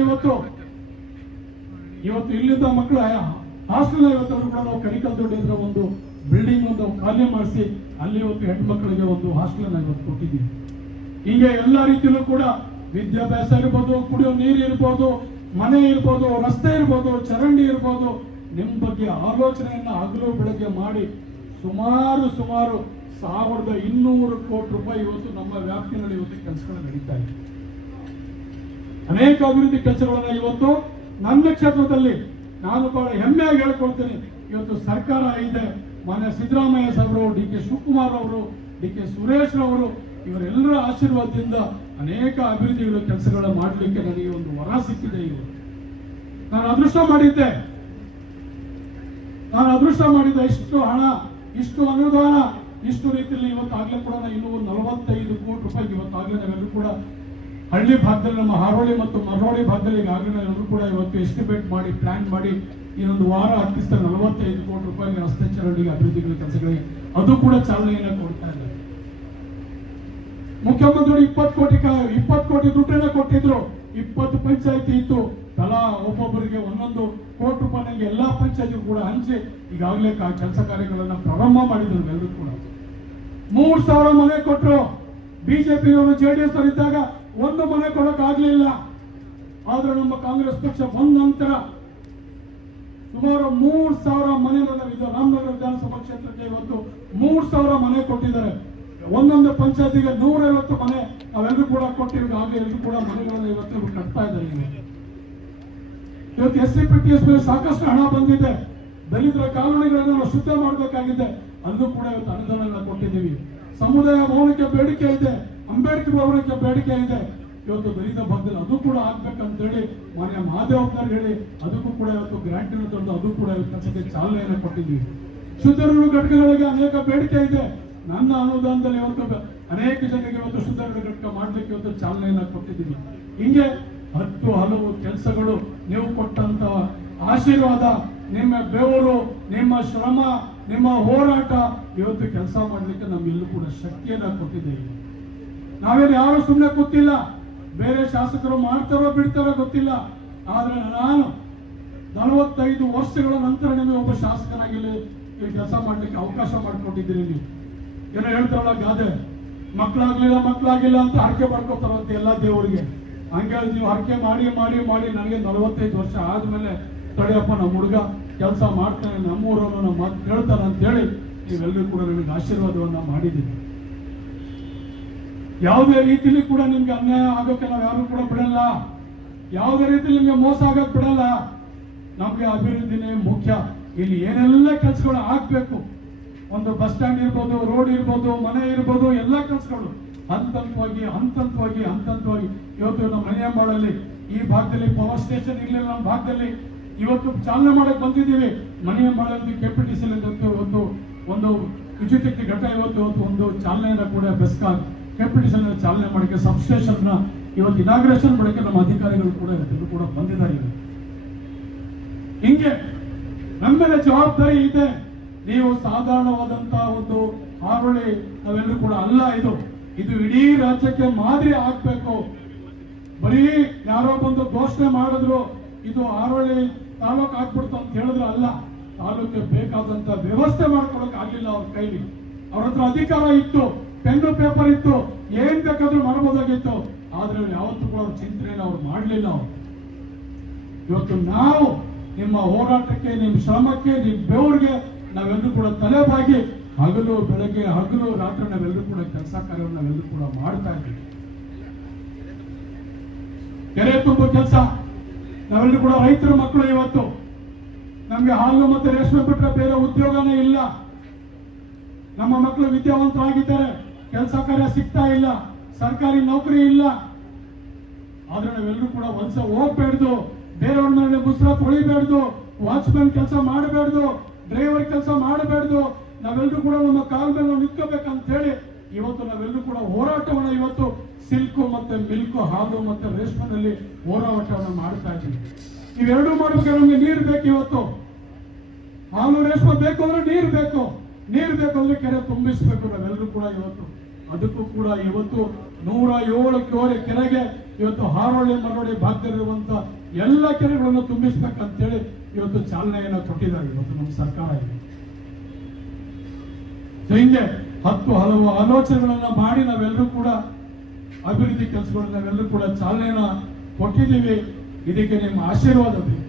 ಇವತ್ತು ಇಲ್ಲಿಂದ ಮಕ್ಕಳ ಹಾಸ್ಟೆಲ್ ಇವತ್ತು ಕೂಡ ನಾವು ಕರಿಕಲ್ ದೊಡ್ಡ ಒಂದು ಬಿಲ್ಡಿಂಗ್ ಒಂದು ಖಾಲಿ ಮಾಡಿಸಿ ಅಲ್ಲಿ ಇವತ್ತು ಹೆಣ್ಮಕ್ಳಿಗೆ ಒಂದು ಹಾಸ್ಟೆಲ್ ಇವತ್ತು ಕೊಟ್ಟಿದ್ದೀವಿ. ಹೀಗೆ ಎಲ್ಲಾ ರೀತಿಯಲ್ಲೂ ಕೂಡ ವಿದ್ಯಾಭ್ಯಾಸ ಇರ್ಬೋದು, ಕುಡಿಯೋ ನೀರು ಇರ್ಬೋದು, ಮನೆ ಇರ್ಬೋದು, ರಸ್ತೆ ಇರ್ಬೋದು, ಚರಂಡಿ ಇರ್ಬೋದು, ನಿಮ್ ಬಗ್ಗೆ ಆಲೋಚನೆಯನ್ನ ಹಗಲು ಬೆಳಗ್ಗೆ ಮಾಡಿ ಸುಮಾರು 1,200 ಕೋಟಿ ರೂಪಾಯಿ ಇವತ್ತು ನಮ್ಮ ವ್ಯಾಪ್ತಿನಲ್ಲಿ ಇವತ್ತು ಕೆಲಸಗಳು ನಡೀತಾ ಇದೆ. ಅನೇಕ ಅಭಿವೃದ್ಧಿ ಕೆಲಸಗಳನ್ನ ಇವತ್ತು ನನ್ನ ಕ್ಷೇತ್ರದಲ್ಲಿ ನಾನು ಬಹಳ ಹೆಮ್ಮೆಯಾಗಿ ಹೇಳ್ಕೊಳ್ತೇನೆ. ಇವತ್ತು ಸರ್ಕಾರ ಇದೆ, ಮಾನ್ಯ ಸಿದ್ದರಾಮಯ್ಯ ಸಾಹೇಬರು, ಡಿ ಕೆ ಶಿವಕುಮಾರ್ ಅವರು, ಡಿ ಕೆ ಸುರೇಶ್ ಅವರು, ಇವರೆಲ್ಲರ ಆಶೀರ್ವಾದದಿಂದ ಅನೇಕ ಅಭಿವೃದ್ಧಿಗಳ ಕೆಲಸಗಳನ್ನ ಮಾಡಲಿಕ್ಕೆ ನನಗೆ ಒಂದು ವರ ಸಿಕ್ಕಿದೆ. ನಾನು ಅದೃಷ್ಟ ಮಾಡಿದ್ದೆ. ಇಷ್ಟು ಹಣ, ಇಷ್ಟು ಅನುದಾನ, ಇಷ್ಟು ರೀತಿಯಲ್ಲಿ ಇವತ್ತಾಗಲೇ ಕೂಡ ಇನ್ನೂ 45 ಕೋಟಿ ರೂಪಾಯಿ ಇವತ್ತಾಗಲೇ ನಾವೆಲ್ಲರೂ ಕೂಡ ಹಳ್ಳಿ ಭಾಗದಲ್ಲಿ, ನಮ್ಮ ಹಾರೋಳಿ ಮತ್ತು ಮರವಳ್ಳಿ ಭಾಗದಲ್ಲಿ ಈಗಾಗಲೇ ನಾವೆಲ್ಲರೂ ಕೂಡ ಇವತ್ತು ಎಸ್ಟಿಮೇಟ್ ಮಾಡಿ ಪ್ಲಾನ್ ಮಾಡಿ ಇನ್ನೊಂದು ವಾರ 45 ಕೋಟಿ ರೂಪಾಯಿ ರಸ್ತೆ ಚರಂಡಿಗೆ ಅಭಿವೃದ್ಧಿಗಳ ಕೆಲಸಗಳಿಗೆ ಅದು ಕೂಡ ಚಾಲನೆಯನ್ನ ಕೊಡ್ತಾ ಇದೆ. ಮುಖ್ಯಮಂತ್ರಿಗಳು 20 ಕೋಟಿ ದುಡ್ಡನ್ನ ಕೊಟ್ಟಿದ್ರು. 20 ಪಂಚಾಯತಿ ಇತ್ತು, ತಲಾ ಒಬ್ಬೊಬ್ಬರಿಗೆ 1 ಕೋಟಿ ರೂಪಾಯಿ ಎಲ್ಲಾ ಪಂಚಾಯತಿ ಕೂಡ ಹಂಚಿ ಈಗಾಗಲೇ ಕೆಲಸ ಕಾರ್ಯಗಳನ್ನ ಪ್ರಾರಂಭ ಮಾಡಿದ್ರು ಎಲ್ಲರೂ ಕೂಡ. 3,000 ಮನೆ ಕೊಟ್ಟರು. ಬಿಜೆಪಿ JDS ಇದ್ದಾಗ 1 ಮನೆ ಕೊಡಕ್ ಆಗ್ಲಿಲ್ಲ. ಆದ್ರೆ ನಮ್ಮ ಕಾಂಗ್ರೆಸ್ ಪಕ್ಷ ಬಂದ ನಂತರ ಸುಮಾರು 3,000 ಮನೆ ರಾಮನಗರ ವಿಧಾನಸಭಾ ಕ್ಷೇತ್ರಕ್ಕೆ ಇವತ್ತು 3,000 ಮನೆ ಕೊಟ್ಟಿದ್ದಾರೆ. ಒಂದೊಂದು ಪಂಚಾಯತಿಗೆ 150 ಮನೆ ಅವೆಲ್ಲರೂ ಕೂಡ ಕೊಟ್ಟಿರೋದಾಗಲೇ ಎಲ್ಲರೂ ಕೂಡ ಮನೆಗಳನ್ನ ಇವತ್ತು ಕಟ್ತಾ ಇದ್ದಾರೆ. ಇವತ್ತು SC/PTS ಮೇಲೆ ಸಾಕಷ್ಟು ಹಣ ಬಂದಿದೆ. ದಲಿತರ ಕಾಲೋನಿಗಳನ್ನ ನಾವು ಶುದ್ಧ ಮಾಡಬೇಕಾಗಿದೆ, ಅಲ್ಲೂ ಕೂಡ ಇವತ್ತು ಅನುದಾನಗಳನ್ನ ಕೊಟ್ಟಿದ್ದೀವಿ. ಸಮುದಾಯ ಭವನಕ್ಕೆ ಬೇಡಿಕೆ ಇದೆ, ಅಂಬೇಡ್ಕರ್ ಭವನಕ್ಕೆ ಬೇಡಿಕೆ ಇದೆ. ಇವತ್ತು ದಲಿತ ಭಾಗದಲ್ಲಿ ಅದು ಕೂಡ ಆಗ್ಬೇಕಂತ ಹೇಳಿ ಮಾನ್ಯ ಮಹಾದೇವಪ್ಪನವ್ರು ಹೇಳಿ ಅದಕ್ಕೂ ಕೂಡ ಇವತ್ತು ಗ್ರಾಂಟ್ ತಂದು ಅದು ಕೂಡ ಕೆಲಸಕ್ಕೆ ಚಾಲನೆಯನ್ನು ಕೊಟ್ಟಿದ್ದೀವಿ. ಶುದ್ಧ ನೀರು ಘಟಕಗಳಿಗೆ ಅನೇಕ ಬೇಡಿಕೆ ಇದೆ. ನನ್ನ ಅನುದಾನದಲ್ಲಿ ಇವತ್ತು ಅನೇಕ ಜನರಿಗೆ ಇವತ್ತು ಶುದ್ಧ ನೀರು ಘಟಕ ಮಾಡ್ಲಿಕ್ಕೆ ಇವತ್ತು ಚಾಲನೆಯನ್ನು ಕೊಟ್ಟಿದ್ದೀವಿ. ಹಿಂಗೆ 10 ಹಲವು ಕೆಲಸಗಳು ನೀವು ಕೊಟ್ಟಂತ ಆಶೀರ್ವಾದ, ನಿಮ್ಮ ಬೆವರು, ನಿಮ್ಮ ಶ್ರಮ, ನಿಮ್ಮ ಹೋರಾಟ ಇವತ್ತು ಕೆಲಸ ಮಾಡ್ಲಿಕ್ಕೆ ನಮ್ಗೆಲ್ಲೂ ಕೂಡ ಶಕ್ತಿಯನ್ನ ಕೊಟ್ಟಿದ್ದೇವೆ. ನಾವೇನು ಯಾರು ಸುಮ್ಮನೆ ಗೊತ್ತಿಲ್ಲ, ಬೇರೆ ಶಾಸಕರು ಮಾಡ್ತಾರೋ ಬಿಡ್ತಾರೋ ಗೊತ್ತಿಲ್ಲ. ಆದ್ರೆ ನಾನು 45 ವರ್ಷಗಳ ನಂತರ ನಿಮಗೆ ಒಬ್ಬ ಶಾಸಕನಾಗಿ ಕೆಲಸ ಮಾಡ್ಲಿಕ್ಕೆ ಅವಕಾಶ ಮಾಡಿಕೊಟ್ಟಿದ್ದೀರಿ. ನೀವು ಏನೋ ಹೇಳ್ತಾರಲ್ಲ ಗಾದೆ, ಮಕ್ಕಳಾಗಿಲ್ಲ ಅಂತ ಹರಕೆ ಮಾಡ್ಕೊತಾರಂತೆ ಎಲ್ಲ ದೇವರಿಗೆ. ಹಂಗಾಗಿ ನೀವು ಹರಕೆ ಮಾಡಿ ಮಾಡಿ ಮಾಡಿ ನನಗೆ 45 ವರ್ಷ ಆದ್ಮೇಲೆ ತಡೆಯಪ್ಪ ನಮ್ಮ ಹುಡುಗ ಕೆಲಸ ಮಾಡ್ತಾನೆ, ನಮ್ಮೂರನ್ನು ನಮ್ಮ ಮಾತು ಕೇಳ್ತಾನೆ ಅಂತ ಹೇಳಿ ನೀವೆಲ್ಲರೂ ಕೂಡ ನನಗೆ ಆಶೀರ್ವಾದವನ್ನ ಮಾಡಿದ್ದೀರಿ. ಯಾವುದೇ ರೀತಿಯಲ್ಲಿ ಕೂಡ ನಿಮ್ಗೆ ಅನ್ಯಾಯ ಆಗೋಕೆ ನಾವು ಯಾರು ಕೂಡ ಬಿಡಲ್ಲ. ಯಾವುದೇ ರೀತಿಯಲ್ಲಿ ನಿಮ್ಗೆ ಮೋಸ ಆಗಕ್ ಬಿಡಲ್ಲ. ನಮ್ಗೆ ಅಭಿವೃದ್ಧಿನೇ ಮುಖ್ಯ. ಇಲ್ಲಿ ಏನೆಲ್ಲ ಕೆಲಸಗಳು ಆಗ್ಬೇಕು, ಒಂದು ಬಸ್ ಸ್ಟ್ಯಾಂಡ್ ಇರ್ಬೋದು, ರೋಡ್ ಇರ್ಬೋದು, ಮನೆ ಇರ್ಬೋದು, ಎಲ್ಲ ಕೆಲಸಗಳು ಹಂತವಾಗಿ ಇವತ್ತು ನಮ್ಮ ಮನೆಯಂಬಾಳಲ್ಲಿ ಈ ಭಾಗದಲ್ಲಿ ಪವರ್ ಸ್ಟೇಷನ್ ಇರ್ಲಿಲ್ಲ. ನಮ್ಮ ಭಾಗದಲ್ಲಿ ಇವತ್ತು ಚಾಲನೆ ಮಾಡಕ್ ಬಂದಿದ್ದೀವಿ. ಮನೆಯಂಬಾಳಲ್ಲಿ KPTC ಒಂದು ವಿದ್ಯುತ್ ಘಟ ಇವತ್ತು ಒಂದು ಚಾಲನೆಯನ್ನ ಕೂಡ ಬೆಸ್ಕಾಂ KPTC ಚಾಲನೆ ಮಾಡಕ್ಕೆ ಸಬ್ಸ್ಟೇಷನ್ ಇವತ್ತು ಇನಾಗ್ರೇಷನ್ ಮಾಡಕ್ಕೆ ನಮ್ಮ ಅಧಿಕಾರಿಗಳು ಕೂಡ ಬಂದಿದ್ದಾರೆ. ಹಿಂಗೆ ನಮ್ಮ ಮೇಲೆ ಜವಾಬ್ದಾರಿ ಇದೆ. ನೀವು ಸಾಧಾರಣವಾದಂತಹ ಒಂದು ಹಾರೋಳಿ ನಾವೆಲ್ಲರೂ ಕೂಡ ಅಲ್ಲ. ಇದು ಇಡೀ ರಾಜ್ಯಕ್ಕೆ ಮಾದರಿ ಆಗ್ಬೇಕು. ಬರೀ ಯಾರೋ ಬಂದು ಘೋಷಣೆ ಮಾಡಿದ್ರು ಇದು ಹಾರೋಳಿ ತಾಲೂಕು ಆಗ್ಬಿಡ್ತು ಅಂತ ಹೇಳಿದ್ರು ಅಲ್ಲ. ತಾಲೂಕಿಗೆ ಬೇಕಾದಂತ ವ್ಯವಸ್ಥೆ ಮಾಡ್ಕೊಳಕ್ ಆಗ್ಲಿಲ್ಲ ಅವ್ರ ಕೈಲಿ. ಅವ್ರ ಹತ್ರ ಅಧಿಕಾರ ಇತ್ತು, ಪೆನ್ನು ಪೇಪರ್ ಇತ್ತು, ಏನ್ ಬೇಕಾದ್ರೂ ಮಾಡಬಹುದಾಗಿತ್ತು. ಆದ್ರೆ ಯಾವತ್ತೂ ಕೂಡ ಅವ್ರ ಚಿಂತನೆಯನ್ನು ಅವ್ರು ಮಾಡ್ಲಿಲ್ಲ. ಇವತ್ತು ನಾವು ನಿಮ್ಮ ಹೋರಾಟಕ್ಕೆ, ನಿಮ್ಮ ಶ್ರಮಕ್ಕೆ, ನಿಮ್ಮ ಬೆವರಿಗೆ ನಾವೆಲ್ಲರೂ ಕೂಡ ತಲೆಬಾಗಿ ಬೆಳಗ್ಗೆ ಹಗಲು ರಾತ್ರಿ ನಾವೆಲ್ಲರೂ ಕೂಡ ಕೆಲಸ ಕಾರ್ಯವನ್ನು ನಾವೆಲ್ಲರೂ ಕೂಡ ಮಾಡ್ತಾ ಇದ್ದೀವಿ. ಕೆರೆ ತುಂಬ ಕೆಲಸ ನಾವೆಲ್ಲರೂ ಕೂಡ ರೈತರ ಮಕ್ಕಳು. ಇವತ್ತು ನಮ್ಗೆ ಹಾಲು ಮತ್ತೆ ರೇಷ್ಮೆ ಬಿಟ್ಟರೆ ಬೇರೆ ಉದ್ಯೋಗನೇ ಇಲ್ಲ. ನಮ್ಮ ಮಕ್ಕಳು ವಿದ್ಯಾವಂತರಾಗಿದ್ದಾರೆ, ಕೆಲಸ ಕಾರ್ಯ ಸಿಗ್ತಾ ಇಲ್ಲ, ಸರ್ಕಾರಿ ನೌಕರಿ ಇಲ್ಲ. ಆದ್ರೆ ನಾವೆಲ್ಲರೂ ಕೂಡ ಒಂದ್ಸ ಹೋಗ್ಬೇಡ್ದು, ಬೇರೆಯವ್ರ ಮೇಲೆ ಮುಸ್ರ ತೊಳಿಬೇಡ್ದು, ವಾಚ್ಮನ್ ಕೆಲಸ ಮಾಡಬೇಡ್ದು, ಡ್ರೈವರ್ ಕೆಲಸ ಮಾಡಬೇಡ್ದು. ನಾವೆಲ್ಲರೂ ಕೂಡ ನಮ್ಮ ಕಾಲ ಮೇಲೆ ನಾವು ನಿಂತ್ಕೋಬೇಕಂತ ಹೇಳಿ ಇವತ್ತು ನಾವೆಲ್ಲರೂ ಕೂಡ ಹೋರಾಟವನ್ನು ಇವತ್ತು ಸಿಲ್ಕು ಮತ್ತೆ ಮಿಲ್ಕು, ಹಾಲು ಮತ್ತೆ ರೇಷ್ಮೆನಲ್ಲಿ ಹೋರಾಟವನ್ನು ಮಾಡ್ತಾ ಇದ್ದೀವಿ. ಇವೆರಡೂ ಮಾಡ್ಬೇಕಾದ್ರೆ ನಮ್ಗೆ ನೀರು ಬೇಕು. ಇವತ್ತು ಹಾಲು ರೇಷ್ಮೆ ಬೇಕು ಅಂದ್ರೆ ನೀರು ಬೇಕು ಅಂದ್ರೆ ಕೆರೆ ತುಂಬಿಸ್ಬೇಕು ನಾವೆಲ್ಲರೂ ಕೂಡ. ಇವತ್ತು ಅದಕ್ಕೂ ಕೂಡ ಇವತ್ತು 107 ಕೆರೆಗೆ ಇವತ್ತು ಹಾರೋಳಿ ಮರಳಿ ಭಾಗದಲ್ಲಿರುವಂತ ಎಲ್ಲ ಕೆರೆಗಳನ್ನು ತುಂಬಿಸ್ಬೇಕಂತೇಳಿ ಇವತ್ತು ಚಾಲನೆಯನ್ನು ಕೊಟ್ಟಿದ್ದಾರೆ ಇವತ್ತು ನಮ್ಮ ಸರ್ಕಾರ. ಹಿಂಗೆ 10 ಹಲವು ಆಲೋಚನೆಗಳನ್ನ ಮಾಡಿ ನಾವೆಲ್ಲರೂ ಕೂಡ ಅಭಿವೃದ್ಧಿ ಕೆಲಸಗಳನ್ನ ನಾವೆಲ್ಲರೂ ಕೂಡ ಚಾಲನೆಯನ್ನ ಕೊಟ್ಟಿದ್ದೀವಿ. ಇದಕ್ಕೆ ನಿಮ್ಮ ಆಶೀರ್ವಾದ ಬೇಕು,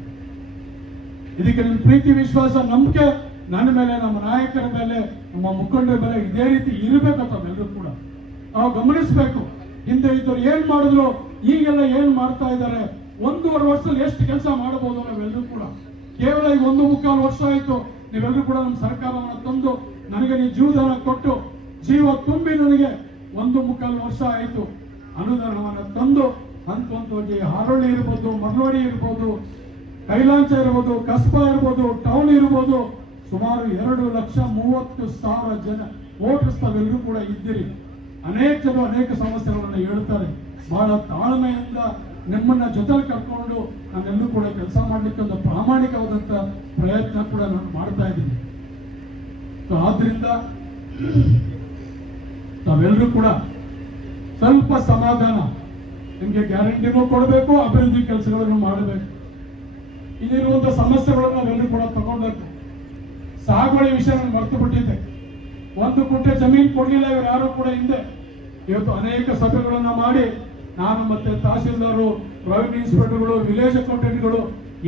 ಇದಕ್ಕೆ ನಿಮ್ಮ ಪ್ರೀತಿ, ವಿಶ್ವಾಸ, ನಂಬಿಕೆ ನನ್ನ ಮೇಲೆ, ನಮ್ಮ ನಾಯಕರ ಮೇಲೆ, ನಮ್ಮ ಮುಖಂಡರ ಮೇಲೆ ಇದೇ ರೀತಿ ಇರಬೇಕಂತ ನಾವೆಲ್ಲರೂ ಕೂಡ ನಾವು ಗಮನಿಸಬೇಕು. ಹಿಂದೆ ಇದ್ದವ್ರು ಏನ್ ಮಾಡಿದ್ರು, ಈಗೆಲ್ಲ ಏನ್ ಮಾಡ್ತಾ ಇದ್ದಾರೆ, 1.5 ವರ್ಷದಲ್ಲಿ ಎಷ್ಟು ಕೆಲಸ ಮಾಡಬಹುದು ನಾವೆಲ್ಲರೂ ಕೂಡ. ಕೇವಲ ಈಗ 1.25 ವರ್ಷ ಆಯ್ತು ನೀವೆಲ್ಲರೂ ಕೂಡ ನಮ್ಮ ಸರ್ಕಾರವನ್ನು ತಂದು ನನಗೆ ನೀವು ಜೀವದಾನ ಕೊಟ್ಟು ಜೀವ ತುಂಬಿ ನನಗೆ 1.25 ವರ್ಷ ಆಯ್ತು. ಅನುದಾನವನ್ನು ತಂದು ಹಂತವಾಗಿ ಹಾರೋಳಿ ಇರ್ಬೋದು, ಮರಳೋಡಿ ಇರ್ಬೋದು, ಕೈಲಾಂಚ ಇರ್ಬೋದು, ಕಸ್ಬಾ ಇರ್ಬೋದು, ಟೌನ್ ಇರ್ಬೋದು, ಸುಮಾರು 2,30,000 ಜನ ವೋಟರ್ಸ್ ತಾವೆಲ್ಲರೂ ಕೂಡ ಇದ್ದೀರಿ. ಅನೇಕ ಜನ ಅನೇಕ ಸಮಸ್ಯೆಗಳನ್ನು ಹೇಳ್ತಾರೆ. ಬಹಳ ತಾಳ್ಮೆಯಿಂದ ನಿಮ್ಮನ್ನ ಜೊತೆಲಿ ಕರ್ಕೊಂಡು ನಾನೆಲ್ಲೂ ಕೂಡ ಕೆಲಸ ಮಾಡ್ಲಿಕ್ಕೆ ಒಂದು ಪ್ರಾಮಾಣಿಕವಾದಂತ ಪ್ರಯತ್ನ ಕೂಡ ನಾನು ಮಾಡ್ತಾ ಇದ್ದೀನಿ. ಆದ್ರಿಂದ ತಾವೆಲ್ಲರೂ ಕೂಡ ಸ್ವಲ್ಪ ಸಮಾಧಾನ, ನಿಮಗೆ ಗ್ಯಾರಂಟಿನೂ ಕೊಡಬೇಕು, ಅಭಿವೃದ್ಧಿ ಕೆಲಸಗಳನ್ನು ಮಾಡಬೇಕು. ಇಲ್ಲಿರುವಂತಹ ಸಮಸ್ಯೆಗಳನ್ನು ನಾವೆಲ್ಲರೂ ಕೂಡ ತಗೊಂಡಬೇಕು. ಸಾಗುವಳಿ ವಿಷಯ ನಾನು ಮರೆತು ಬಿಟ್ಟಿದ್ದೆ. 1 ಗುಂಟೆ ಜಮೀನು ಕೊಡ್ಲಿಲ್ಲ ಇವರು ಯಾರು ಕೂಡ ಹಿಂದೆ. ಇವತ್ತು ಅನೇಕ ಸಭೆಗಳನ್ನ ಮಾಡಿ ನಾನು ಮತ್ತೆ ತಹಸೀಲ್ದಾರು, ರೆವಿನ್ಯೂ ಇನ್ಸ್ಪೆಕ್ಟರ್ಗಳು, ವಿಲೇಜ್ ಅಕೌಂಟೆಂಟ್ಗಳು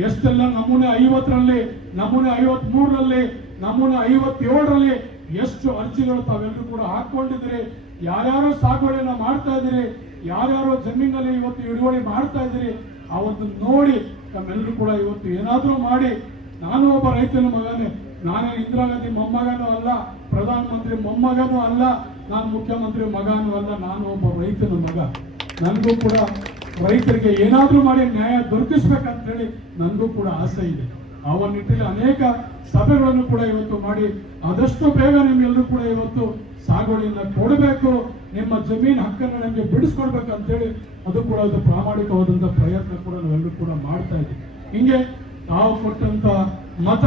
ಎಷ್ಟೆಲ್ಲ ನಮೂನೆ 50ರಲ್ಲಿ, ನಮೂನೆ 53ರಲ್ಲಿ, ನಮೂನೆ 57ರಲ್ಲಿ ಎಷ್ಟು ಅರ್ಜಿಗಳು ತಾವೆಲ್ಲರೂ ಕೂಡ ಹಾಕೊಂಡಿದ್ದೀರಿ. ಯಾರ್ಯಾರು ಸಾಗುವಳಿಯನ್ನ ಮಾಡ್ತಾ ಇದ್ದೀರಿ, ಯಾರ್ಯಾರು ಜಮೀನಲ್ಲಿ ಇವತ್ತು ಹಿಡುವಳಿ ಮಾಡ್ತಾ ಇದ್ದೀರಿ, ಅವತ್ತು ನೋಡಿ ತಮ್ಮೆಲ್ಲರೂ ಕೂಡ ಇವತ್ತು ಏನಾದರೂ ಮಾಡಿ. ನಾನು ಒಬ್ಬ ರೈತನ ಮಗನೇ, ನಾನೇ ಇಂದಿರಾ ಗಾಂಧಿ ಮೊಮ್ಮಗನೂ ಅಲ್ಲ, ಪ್ರಧಾನಮಂತ್ರಿ ಮೊಮ್ಮಗನೂ ಅಲ್ಲ, ನಾನು ಮುಖ್ಯಮಂತ್ರಿ ಮಗನೂ ಅಲ್ಲ, ನಾನು ಒಬ್ಬ ರೈತನ ಮಗ. ನನಗೂ ಕೂಡ ರೈತರಿಗೆ ಏನಾದರೂ ಮಾಡಿ ನ್ಯಾಯ ದೊರಕಿಸ್ಬೇಕಂತ ಹೇಳಿ ನನಗೂ ಕೂಡ ಆಸೆ ಇದೆ. ಆ ನಿಟ್ಟಿನಲ್ಲಿ ಅನೇಕ ಸಭೆಗಳನ್ನು ಕೂಡ ಇವತ್ತು ಮಾಡಿ ಆದಷ್ಟು ಬೇಗ ನಿಮ್ಮೆಲ್ಲರೂ ಕೂಡ ಇವತ್ತು ಸಾಗುವಳಿಯನ್ನ ಕೊಡಬೇಕು, ನಿಮ್ಮ ಜಮೀನು ಹಕ್ಕನ್ನು ನಮಗೆ ಬಿಡಿಸ್ಕೊಡ್ಬೇಕಂತೇಳಿ ಅದು ಕೂಡ ಒಂದು ಪ್ರಾಮಾಣಿಕವಾದಂಥ ಪ್ರಯತ್ನ ಕೂಡ ನಾವೆಲ್ಲರೂ ಕೂಡ ಮಾಡ್ತಾ ಇದ್ದೀವಿ. ಹಿಂಗೆ ತಾವು ಕೊಟ್ಟಂತ ಮತ,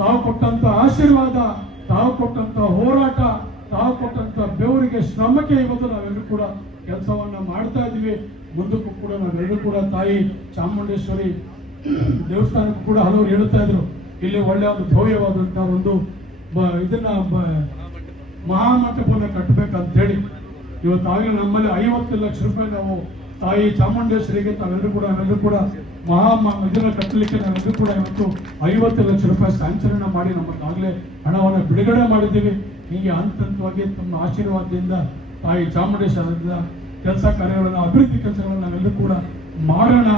ತಾವು ಕೊಟ್ಟಂತ ಆಶೀರ್ವಾದ, ತಾವು ಕೊಟ್ಟಂತ ಹೋರಾಟ, ತಾವು ಕೊಟ್ಟಂತ ಬೆವರಿಗೆ, ಶ್ರಮಕ್ಕೆ ಇವತ್ತು ನಾವೆಲ್ಲರೂ ಕೂಡ ಕೆಲಸವನ್ನ ಮಾಡ್ತಾ ಇದ್ದೀವಿ. ಮುಂದಕ್ಕೂ ಕೂಡ ನಾವೆಲ್ಲರೂ ಕೂಡ ತಾಯಿ ಚಾಮುಂಡೇಶ್ವರಿ ದೇವಸ್ಥಾನಕ್ಕೂ ಕೂಡ ಹಲವರು ಹೇಳ್ತಾ ಇದ್ರು, ಇಲ್ಲಿ ಒಳ್ಳೆ ಒಂದು ಭವ್ಯವಾದಂತಹ ಒಂದು ಇದನ್ನ ಮಹಾಮಂಟಪವನ್ನು ಕಟ್ಟಬೇಕಂತ ಹೇಳಿ. ಇವತ್ತಾಗಲೇ ನಮ್ಮಲ್ಲಿ 50 ಲಕ್ಷ ರೂಪಾಯಿ ನಾವು ತಾಯಿ ಚಾಮುಂಡೇಶ್ವರಿಗೆ ನಾವೆಲ್ಲರೂ ಕೂಡ ಇದನ್ನ ಕಟ್ಟಲಿಕ್ಕೆ ನಾವೆಲ್ಲರೂ ಕೂಡ ಇವತ್ತು 50 ಲಕ್ಷ ರೂಪಾಯಿ ಸ್ಯಾಂಕ್ಷನ್ ಮಾಡಿ ನಮ್ಮನ್ನಾಗಲೇ ಹಣವನ್ನು ಬಿಡುಗಡೆ ಮಾಡಿದ್ದೀವಿ. ಹೀಗೆ ಹಂತವಾಗಿ ತಮ್ಮ ಆಶೀರ್ವಾದದಿಂದ ತಾಯಿ ಚಾಮುಂಡೇಶ್ವರದಿಂದ ಕೆಲಸ ಕಾರ್ಯಗಳನ್ನ, ಅಭಿವೃದ್ಧಿ ಕೆಲಸಗಳನ್ನ ನಾವೆಲ್ಲರೂ ಕೂಡ ಮಾಡೋಣ.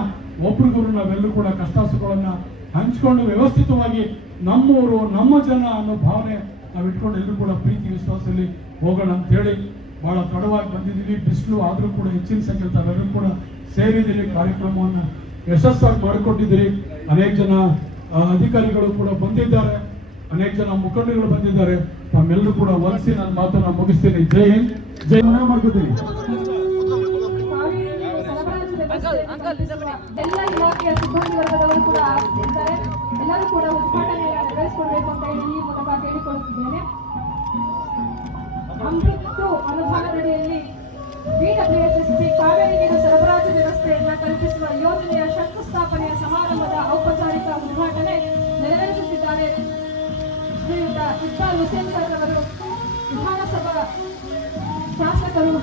ಒಬ್ರಿಗೊಬ್ರು ನಾವೆಲ್ಲರೂ ಕೂಡ ಕಷ್ಟ ಸುಖಗಳನ್ನ ಹಂಚ್ಕೊಂಡು ವ್ಯವಸ್ಥಿತವಾಗಿ ನಮ್ಮೂರು, ನಮ್ಮ ಜನ ಅನ್ನೋ ಭಾವನೆ ನಾವು ಇಟ್ಕೊಂಡು ಎಲ್ಲರೂ ಕೂಡ ಪ್ರೀತಿ ವಿಶ್ವಾಸದಲ್ಲಿ ಹೋಗೋಣ ಅಂತ ಹೇಳಿ ಬಹಳ ತಡವಾಗಿ ಬಂದಿದ್ದೀವಿ. ಬಿಸಿಲು ಆದರೂ ಕೂಡ ಹೆಚ್ಚಿನ ಸಂಖ್ಯೆಯಲ್ಲಿ ತಾವೆಲ್ಲರೂ ಕೂಡ ಸೇರಿದ್ದೀರಿ, ಕಾರ್ಯಕ್ರಮವನ್ನು ಯಶಸ್ಸಾಗಿ ಮಾಡಿಕೊಟ್ಟಿದ್ದೀರಿ. ಅನೇಕ ಜನ ಅಧಿಕಾರಿಗಳು ಕೂಡ ಬಂದಿದ್ದಾರೆ, ಅನೇಕ ಜನ ಮುಖಂಡರುಗಳು ಬಂದಿದ್ದಾರೆ. ತಮ್ಮೆಲ್ಲರೂ ಕೂಡ ಒಲಿಸಿ ನನ್ನ ಮಾತನ್ನ ಮುಗಿಸ್ತೀನಿ. ಜೈ ಹಿಂದ್, ಜೈ ಮಾಡ್ಕೋತೀನಿ. ಎಲ್ಲ ಇಲಾಖೆಯ ಸಿಬ್ಬಂದಿ ವರ್ಗದವರು ಕೂಡ ಇದ್ದಾರೆ. ಎಲ್ಲರೂ ಕೂಡ ಉದ್ಘಾಟನೆಯನ್ನು ನೆರವೇರಿಸಿಕೊಡ್ಬೇಕು ಅಂತ ಹೇಳಿ ಈ ಮೂಲಕ ಕೇಳಿಕೊಳ್ಳುತ್ತಿದ್ದೇನೆ. ಅಮೃತ್ 2 ಅನುದಾನದಡಿಯಲ್ಲಿ ಬಿಡಬ್ಲ್ಯೂಎಸ್ಎಸ್ಪಿ ಕಾವೇರಿ ನೀರು ಸರಬರಾಜು ವ್ಯವಸ್ಥೆಯನ್ನು ಕಲ್ಪಿಸುವ ಯೋಜನೆಯ ಶಂಕುಸ್ಥಾಪನೆಯ ಸಮಾರಂಭದ ಔಪಚಾರಿಕ ಉದ್ಘಾಟನೆ ನೆರವೇರಿಸುತ್ತಿದ್ದಾರೆ ಶ್ರೀಯುತ ಇಕ್ಬಾಲ್ ಹುಸೇನ್ ಸರ್ ಅವರು, ವಿಧಾನಸಭಾ ಶಾಸಕರು.